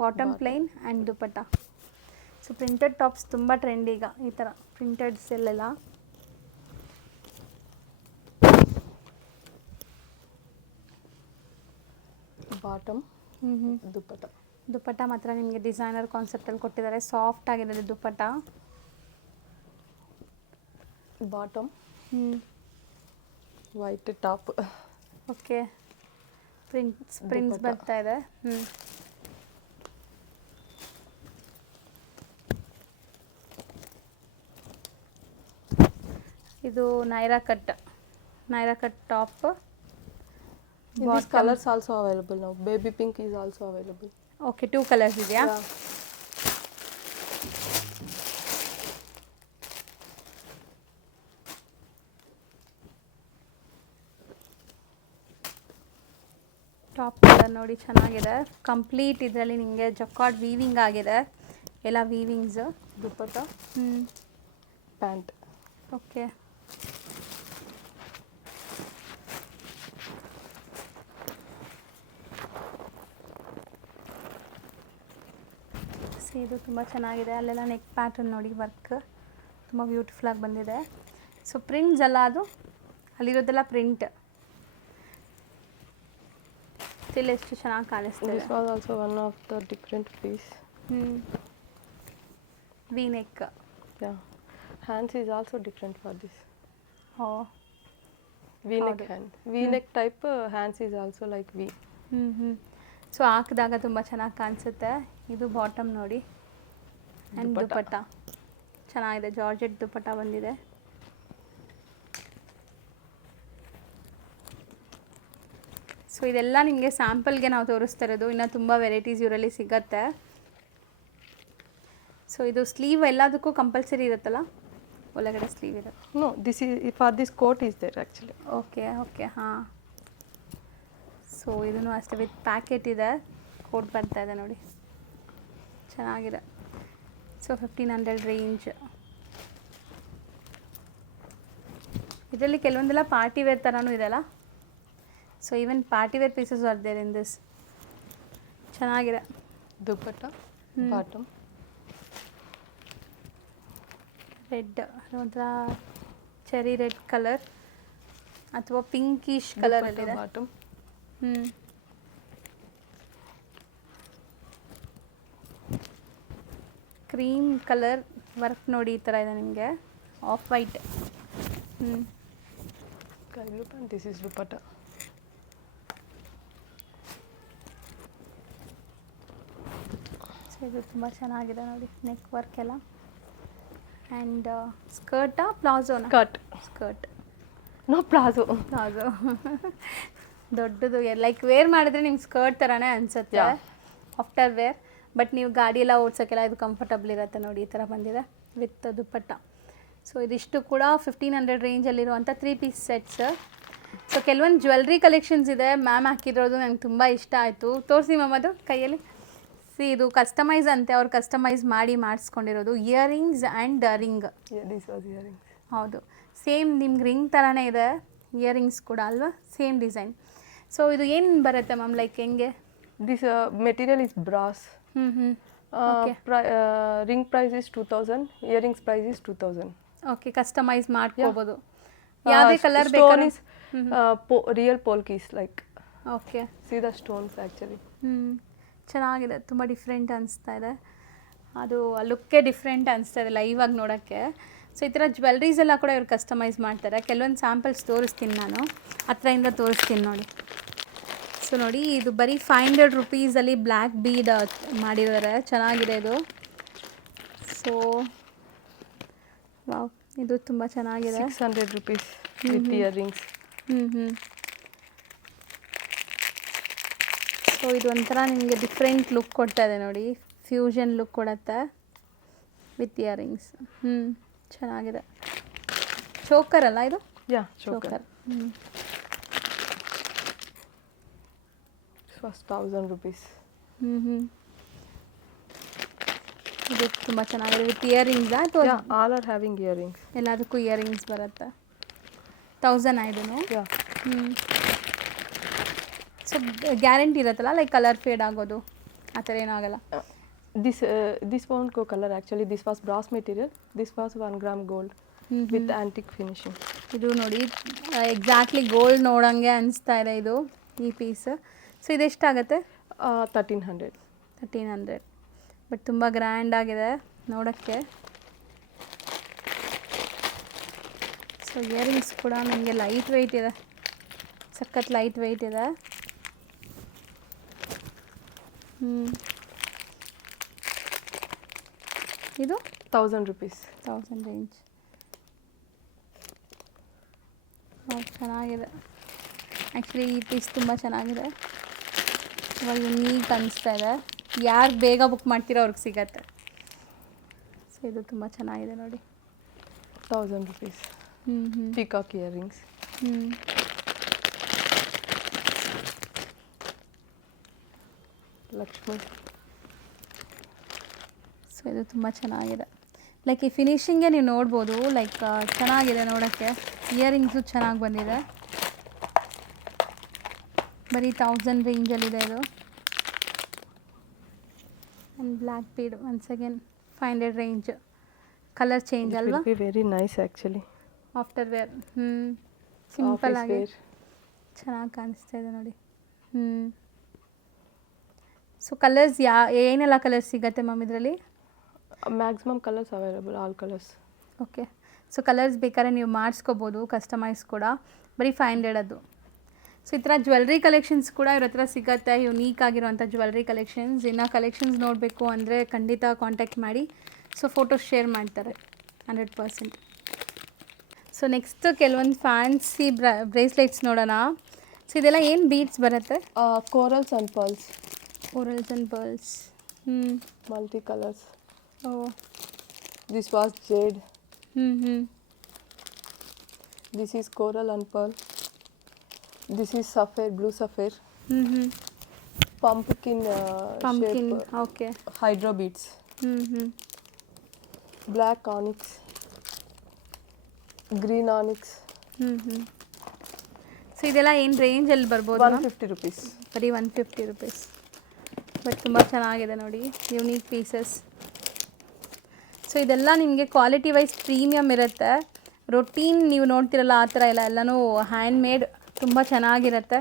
Bottom plain and dupatta. So printed tops ತುಂಬ ಟ್ರೆಂಡ್ ಈಗ, ಈ ಥರ ಪ್ರಿಂಟೆಡ್ಸ್ ಎಲ್ಲ. ಬಾಟಮ್ ದುಪ್ಪಟ್ಟ. ದುಪ್ಪಟ್ಟ ಮಾತ್ರ ನಿಮಗೆ ಡಿಸೈನರ್ ಕಾನ್ಸೆಪ್ಟಲ್ಲಿ ಕೊಟ್ಟಿದ್ದಾರೆ. ಸಾಫ್ಟ್ ಆಗಿದೆ dupatta. Bottom white top. Okay, prints ಬರ್ತಾ ಇದೆ. ಇದು Naira cut top. These colors also available now. Baby pink is also available. Okay, 2 colours ಇದೆಯಾ? Yeah. ಟಾಪ್ ಕಲರ್ ನೋಡಿ ಚೆನ್ನಾಗಿದೆ. ಕಂಪ್ಲೀಟ್ ಇದರಲ್ಲಿ ನಿಮಗೆ ಜಕಾರ್ಡ್ ವೀವಿಂಗ್ ಆಗಿದೆ, ಎಲ್ಲ weavings. Dupatta. Pant. Okay. So ಇದು ತುಂಬ ಚೆನ್ನಾಗಿದೆ. ಅಲ್ಲೆಲ್ಲ ನೆಕ್ ಪ್ಯಾಟರ್ನ್ ನೋಡಿ, ವರ್ಕ್ ತುಂಬ ಬ್ಯೂಟಿಫುಲ್ಲಾಗಿ ಬಂದಿದೆ. ಸೊ ಪ್ರಿಂಟ್ಸ್ ಅಲ್ಲ, ಅದು ಅಲ್ಲಿರೋದೆಲ್ಲ ಪ್ರಿಂಟ್. ಸ್ಟಿಲ್ ಎಷ್ಟು ಚೆನ್ನಾಗಿ ಕಾಣಿಸ್ತಿದೆ. This was also one of the different piece. V neck. Yeah. Hands is also different for this. Oh, V-neck hand. V-neck type hands is also like V. So ಹಾಕಿದಾಗ ತುಂಬ ಚೆನ್ನಾಗಿ ಕಾಣಿಸುತ್ತೆ. ಇದು ಬಾಟಮ್ ನೋಡಿ. And dupatta ಚೆನ್ನಾಗಿದೆ, ಜಾರ್ಜೆಟ್ ದುಪಟ್ಟ ಬಂದಿದೆ. So ಇದೆಲ್ಲ ನಿಮಗೆ ಸ್ಯಾಂಪಲ್ಗೆ ನಾವು ತೋರಿಸ್ತಾ ಇರೋದು. ಇನ್ನು ತುಂಬ ವೆರೈಟೀಸ್ ಇವರಲ್ಲಿ ಸಿಗತ್ತೆ. ಸೊ ಇದು ಸ್ಲೀವ್ ಎಲ್ಲದಕ್ಕೂ ಕಂಪಲ್ಸರಿ ಇರುತ್ತಲ್ಲ, ಒಳಗಡೆ ಸ್ಲೀವ್ ಇರುತ್ತೆ? No, this is for this coat is there actually. Okay okay, ಹಾಂ. ಸೊ ಇದನ್ನು ಅಷ್ಟೇ ವಿತ್ ಪ್ಯಾಕೆಟ್ ಇದೆ, ಕೋಟ್ ಬರ್ತಾ ಇದೆ ನೋಡಿ, ಚೆನ್ನಾಗಿದೆ. So 1500 range. ಇದರಲ್ಲಿ ಕೆಲವೊಂದೆಲ್ಲ ಪಾರ್ಟಿ ವೇರ್ ಥರನೂ ಇದೆಲ್ಲ. So even party wear pieces are there in this. ಚೆನ್ನಾಗಿದೆ. Dupatta, bottom. ರೆಡ್, ಒಂಥರ ಚೆರಿ ರೆಡ್ ಕಲರ್ ಅಥವಾ ಪಿಂಕಿಶ್ ಕಲರಲ್ಲಿದೆ. Bottom. ಕ್ರೀಮ್ ಕಲರ್ ವರ್ಕ್ ನೋಡಿ, ಈ ಥರ ಇದೆ ನಿಮಗೆ, off white. Sky blue and this is dupatta. So ಇದು ತುಂಬ ಚೆನ್ನಾಗಿದೆ ನೋಡಿ, ನೆಕ್ ವರ್ಕ್ ಎಲ್ಲ. ಆ್ಯಂಡ್ ಸ್ಕರ್ಟಾ ಪ್ಲಾಜೋನ? ಸ್ಕರ್ಟ್. No, plazo. ಪ್ಲಾಜೋ ದೊಡ್ಡದು, ಲೈಕ್ ವೇರ್ ಮಾಡಿದ್ರೆ ನಿಮ್ಗೆ ಸ್ಕರ್ಟ್ ಥರನೇ ಅನಿಸುತ್ತೆ ಆಫ್ಟರ್ ವೇರ್. ಬಟ್ ನೀವು ಗಾಡಿ ಎಲ್ಲ ಓಡ್ಸೋಕ್ಕೆಲ್ಲ ಇದು ಕಂಫರ್ಟಬಲ್ ಇರುತ್ತೆ ನೋಡಿ, ಈ ಥರ ಬಂದಿದೆ ವಿತ್ ದುಪ್ಪಟ್ಟ. ಸೊ ಇದಿಷ್ಟು ಕೂಡ 1500 ರೇಂಜಲ್ಲಿರುವಂಥ 3 ಪೀಸ್ ಸೆಟ್ಸ್. ಸೊ ಕೆಲವೊಂದು ಜ್ಯುವೆಲ್ರಿ ಕಲೆಕ್ಷನ್ಸ್ ಇದೆ, ಮ್ಯಾಮ್ ಹಾಕಿರೋದು ನನಗೆ ತುಂಬ ಇಷ್ಟ ಆಯಿತು. ತೋರಿಸಿ ಮ್ಯಾಮ್ ಅದು ಕೈಯಲ್ಲಿ. ಇದು ಕಸ್ಟಮೈಸ್ ಅಂತೆ, ಅವ್ರು ಕಸ್ಟಮೈಸ್ ಮಾಡಿ ಮಾಡಿಸ್ಕೊಂಡಿರೋದು. Earrings and ring. This was earrings. ಹೌದು, ಸೇಮ್ ನಿಮ್ಗೆ ರಿಂಗ್ ಥರನೇ ಇದೆ, ಇಯರಿಂಗ್ಸ್ ಕೂಡ ಅಲ್ವಾ, ಸೇಮ್ ಡಿಸೈನ್. ಸೊ ಇದು ಏನು ಬರುತ್ತೆ ಮ್ಯಾಮ್, ಲೈಕ್ ಹೆಂಗೆ? This material is brass. Okay. Ring price is 2000, earrings price is 2000. Okay, customise ಮಾಡ್ಕೋಬೋದು. ಯಾವುದೇ ಕಲರ್ Stone ಬೇಕಾದ್ರೆ? is real polkis like. Okay. See the stones actually. ಚೆನ್ನಾಗಿದೆ, ತುಂಬ ಡಿಫ್ರೆಂಟ್ ಅನಿಸ್ತಾ ಇದೆ. ಅದು ಲುಕ್ಕೇ ಡಿಫ್ರೆಂಟ್ ಅನಿಸ್ತಾ ಇದೆ ಲೈವ್ ಆಗಿ ನೋಡೋಕ್ಕೆ. ಸೊ ಈ ಥರ ಜ್ಯುವೆಲ್ರೀಸ್ ಎಲ್ಲ ಕೂಡ ಇವ್ರು ಕಸ್ಟಮೈಸ್ ಮಾಡ್ತಾರೆ. ಕೆಲವೊಂದು ಸ್ಯಾಂಪಲ್ಸ್ ತೋರಿಸ್ತೀನಿ, ನಾನು ಹತ್ರದಿಂದ ತೋರಿಸ್ತೀನಿ ನೋಡಿ. ಸೊ ನೋಡಿ, ಇದು ಬರೀ 500 ರುಪೀಸಲ್ಲಿ ಬ್ಲ್ಯಾಕ್ ಬೀಡ್ ಮಾಡಿದ್ದಾರೆ, ಚೆನ್ನಾಗಿದೆ ಇದು. ಸೊ ವಾವ್, ಇದು ತುಂಬ ಚೆನ್ನಾಗಿದೆ. 600 rupees with earrings. ಸೊ ಇದು ಒಂಥರ ನಿಮಗೆ ಡಿಫ್ರೆಂಟ್ ಲುಕ್ ಕೊಡ್ತಾ ಇದೆ ನೋಡಿ, ಫ್ಯೂಷನ್ ಲುಕ್ ಕೊಡುತ್ತೆ ವಿತ್ ಇಯರಿಂಗ್ಸ್. ಚೆನ್ನಾಗಿದೆ. ಚೋಕರ್ ಅಲ್ಲ ಇದು? Yeah, choker. This was 1000 rupees. ಇದು ತುಂಬ ಚೆನ್ನಾಗಿದೆ with earrings. Yeah, all are having earrings. ಎಲ್ಲದಕ್ಕೂ ಇಯರಿಂಗ್ಸ್ ಬರುತ್ತೆ. 1000 ಇದನ್ನು. Yeah. ಸೊ ಗ್ಯಾರಂಟಿ ಇರುತ್ತಲ್ಲ, ಲೈಕ್ ಕಲರ್ ಫೇಡ್ ಆಗೋದು ಆ ಥರ ಏನಾಗಲ್ಲ? This won't go color actually. This was brass material. This was 1 gram gold with antique finishing. ಇದು ನೋಡಿ, ಎಕ್ಸಾಕ್ಟ್ಲಿ ಗೋಲ್ಡ್ ನೋಡೋಂಗೆ ಅನಿಸ್ತಾ ಇದೆ ಇದು, ಈ ಪೀಸ್. ಸೊ ಇದೆಷ್ಟಾಗುತ್ತೆ? 1300. 1300. ಬಟ್ ತುಂಬ ಗ್ರ್ಯಾಂಡ್ ಆಗಿದೆ ನೋಡೋಕ್ಕೆ. ಸೊ ಇಯರಿಂಗ್ಸ್ ಕೂಡ ನನಗೆ ಲೈಟ್ ವೆಯ್ಟ್ ಇದೆ, ಸಖತ್ ಲೈಟ್ ವೆಯ್ಟ್ ಇದೆ. ಇದು 1000 rupees. 1000 ರೇಂಜ್. ಚೆನ್ನಾಗಿದೆ. ಆ್ಯಕ್ಚುಲಿ ಈ ಪೀಸ್ ತುಂಬ ಚೆನ್ನಾಗಿದೆ, ಇವಾಗ ಯುನೀಕ್ ಅನಿಸ್ತಾ ಇದೆ. ಯಾರು ಬೇಗ ಬುಕ್ ಮಾಡ್ತೀರೋ ಅವ್ರಿಗೆ ಸಿಗತ್ತೆ. ಸೊ ಇದು ತುಂಬ ಚೆನ್ನಾಗಿದೆ ನೋಡಿ. 1000 rupees. Peacock earrings. Lakshmi. So ಇದು ತುಂಬ ಚೆನ್ನಾಗಿದೆ. ಲೈಕ್ ಈ ಫಿನಿಶಿಂಗೇ ನೀವು ನೋಡ್ಬೋದು, ಲೈಕ್ ಚೆನ್ನಾಗಿದೆ ನೋಡೋಕ್ಕೆ. ಇಯರಿಂಗ್ಸು ಚೆನ್ನಾಗಿ ಬಂದಿದೆ. ಬರೀ 1000 ರೇಂಜಲ್ಲಿದೆ ಇದು. And black bead ones again 500 range. Colour change ಅಲ್ವಾ? Very nice actually. After wear. Simple ಆಗಿ ಚೆನ್ನಾಗಿ ಕಾಣಿಸ್ತಾ ಇದೆ ನೋಡಿ. ಸೊ ಕಲರ್ಸ್ ಏನೆಲ್ಲ ಕಲರ್ಸ್ ಸಿಗುತ್ತೆ ಮ್ಯಾಮ್ ಇದರಲ್ಲಿ? Maximum colours available, all colours. Okay. So colours ಬೇಕಾದ್ರೆ ನೀವು ಮಾಡಿಸ್ಕೋಬೋದು, ಕಸ್ಟಮೈಸ್ ಕೂಡ. ಬರೀ 500 ಅದು. ಸೊ ಈ ಥರ ಜ್ಯುವೆಲ್ರಿ ಕಲೆಕ್ಷನ್ಸ್ ಕೂಡ ಇವ್ರ ಹತ್ರ ಸಿಗುತ್ತೆ, ಯುನೀಕ್ ಆಗಿರೋಂಥ ಜ್ಯುವೆಲ್ರಿ ಕಲೆಕ್ಷನ್ಸ್. ಇನ್ನು ಕಲೆಕ್ಷನ್ಸ್ ನೋಡಬೇಕು ಅಂದರೆ ಖಂಡಿತ ಕಾಂಟ್ಯಾಕ್ಟ್ ಮಾಡಿ. ಸೊ ಫೋಟೋಸ್ ಶೇರ್ ಮಾಡ್ತಾರೆ 100%. ಸೊ ನೆಕ್ಸ್ಟ್ ಕೆಲವೊಂದು ಫ್ಯಾನ್ಸಿ ಬ್ರೇಸ್ಲೆಟ್ಸ್ ನೋಡೋಣ. ಸೊ ಇದೆಲ್ಲ ಏನು ಬೀಡ್ಸ್ ಬರುತ್ತೆ? Corals and pearls. Corals and pearls. Multi colours. Oh, this was jade. ಹ್ಞೂ. This is coral and pearl. This is sapphire, blue sapphire. Pumpkin pumpkin. shape. Okay. Hydro beads. Black onyx. Green onyx. So ಇದೆಲ್ಲ ಏನು ರೇಂಜಲ್ಲಿ ಬರ್ಬೋದು? 150 rupees. ಬರೀ 150 rupees. But ತುಂಬ ಚೆನ್ನಾಗಿದೆ ನೋಡಿ, unique pieces. So ಇದೆಲ್ಲ ನಿಮಗೆ ಕ್ವಾಲಿಟಿ ವೈಸ್ ಪ್ರೀಮಿಯಮ್ ಇರುತ್ತೆ. ರೊಟೀನ್ ನೀವು ನೋಡ್ತಿರಲ್ಲ ಆ ಥರ ಎಲ್ಲನೂ ಹ್ಯಾಂಡ್ ಮೇಡ್, ತುಂಬ ಚೆನ್ನಾಗಿರುತ್ತೆ.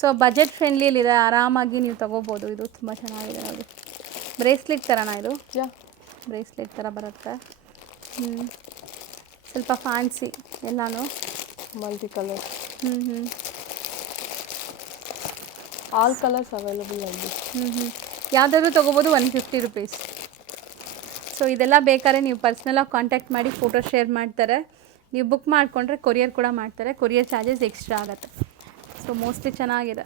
ಸೊ ಬಜೆಟ್ ಫ್ರೆಂಡ್ಲಿಯಲ್ಲಿದೆ, ಆರಾಮಾಗಿ ನೀವು ತೊಗೋಬೋದು. ಇದು ತುಂಬ ಚೆನ್ನಾಗಿದೆ ನೋಡಿ. ಬ್ರೇಸ್ಲೆಟ್ ಥರನಾ ಇದು? ಬ್ರೇಸ್ಲೆಟ್ ಥರ ಬರುತ್ತೆ. ಸ್ವಲ್ಪ ಫ್ಯಾನ್ಸಿ ಎಲ್ಲನೂ. Multi colour. All colours available ಆಗಿದೆ. ಯಾವುದಾದ್ರೂ ತೊಗೋಬೋದು 150 ರುಪೀಸ್. ಸೊ ಇದೆಲ್ಲ ಬೇಕಾದ್ರೆ ನೀವು ಪರ್ಸ್ನಲಾಗಿ ಕಾಂಟ್ಯಾಕ್ಟ್ ಮಾಡಿ ಫೋಟೋ ಶೇರ್ ಮಾಡ್ತಾರೆ. ನೀವು ಬುಕ್ ಮಾಡಿಕೊಂಡ್ರೆ ಕೊರಿಯರ್ ಕೂಡ ಮಾಡ್ತಾರೆ. ಕೊರಿಯರ್ ಚಾರ್ಜಸ್ ಎಕ್ಸ್ಟ್ರಾ ಆಗುತ್ತೆ. ಸೊ ಮೋಸ್ಟ್ಲಿ ಚೆನ್ನಾಗಿದೆ.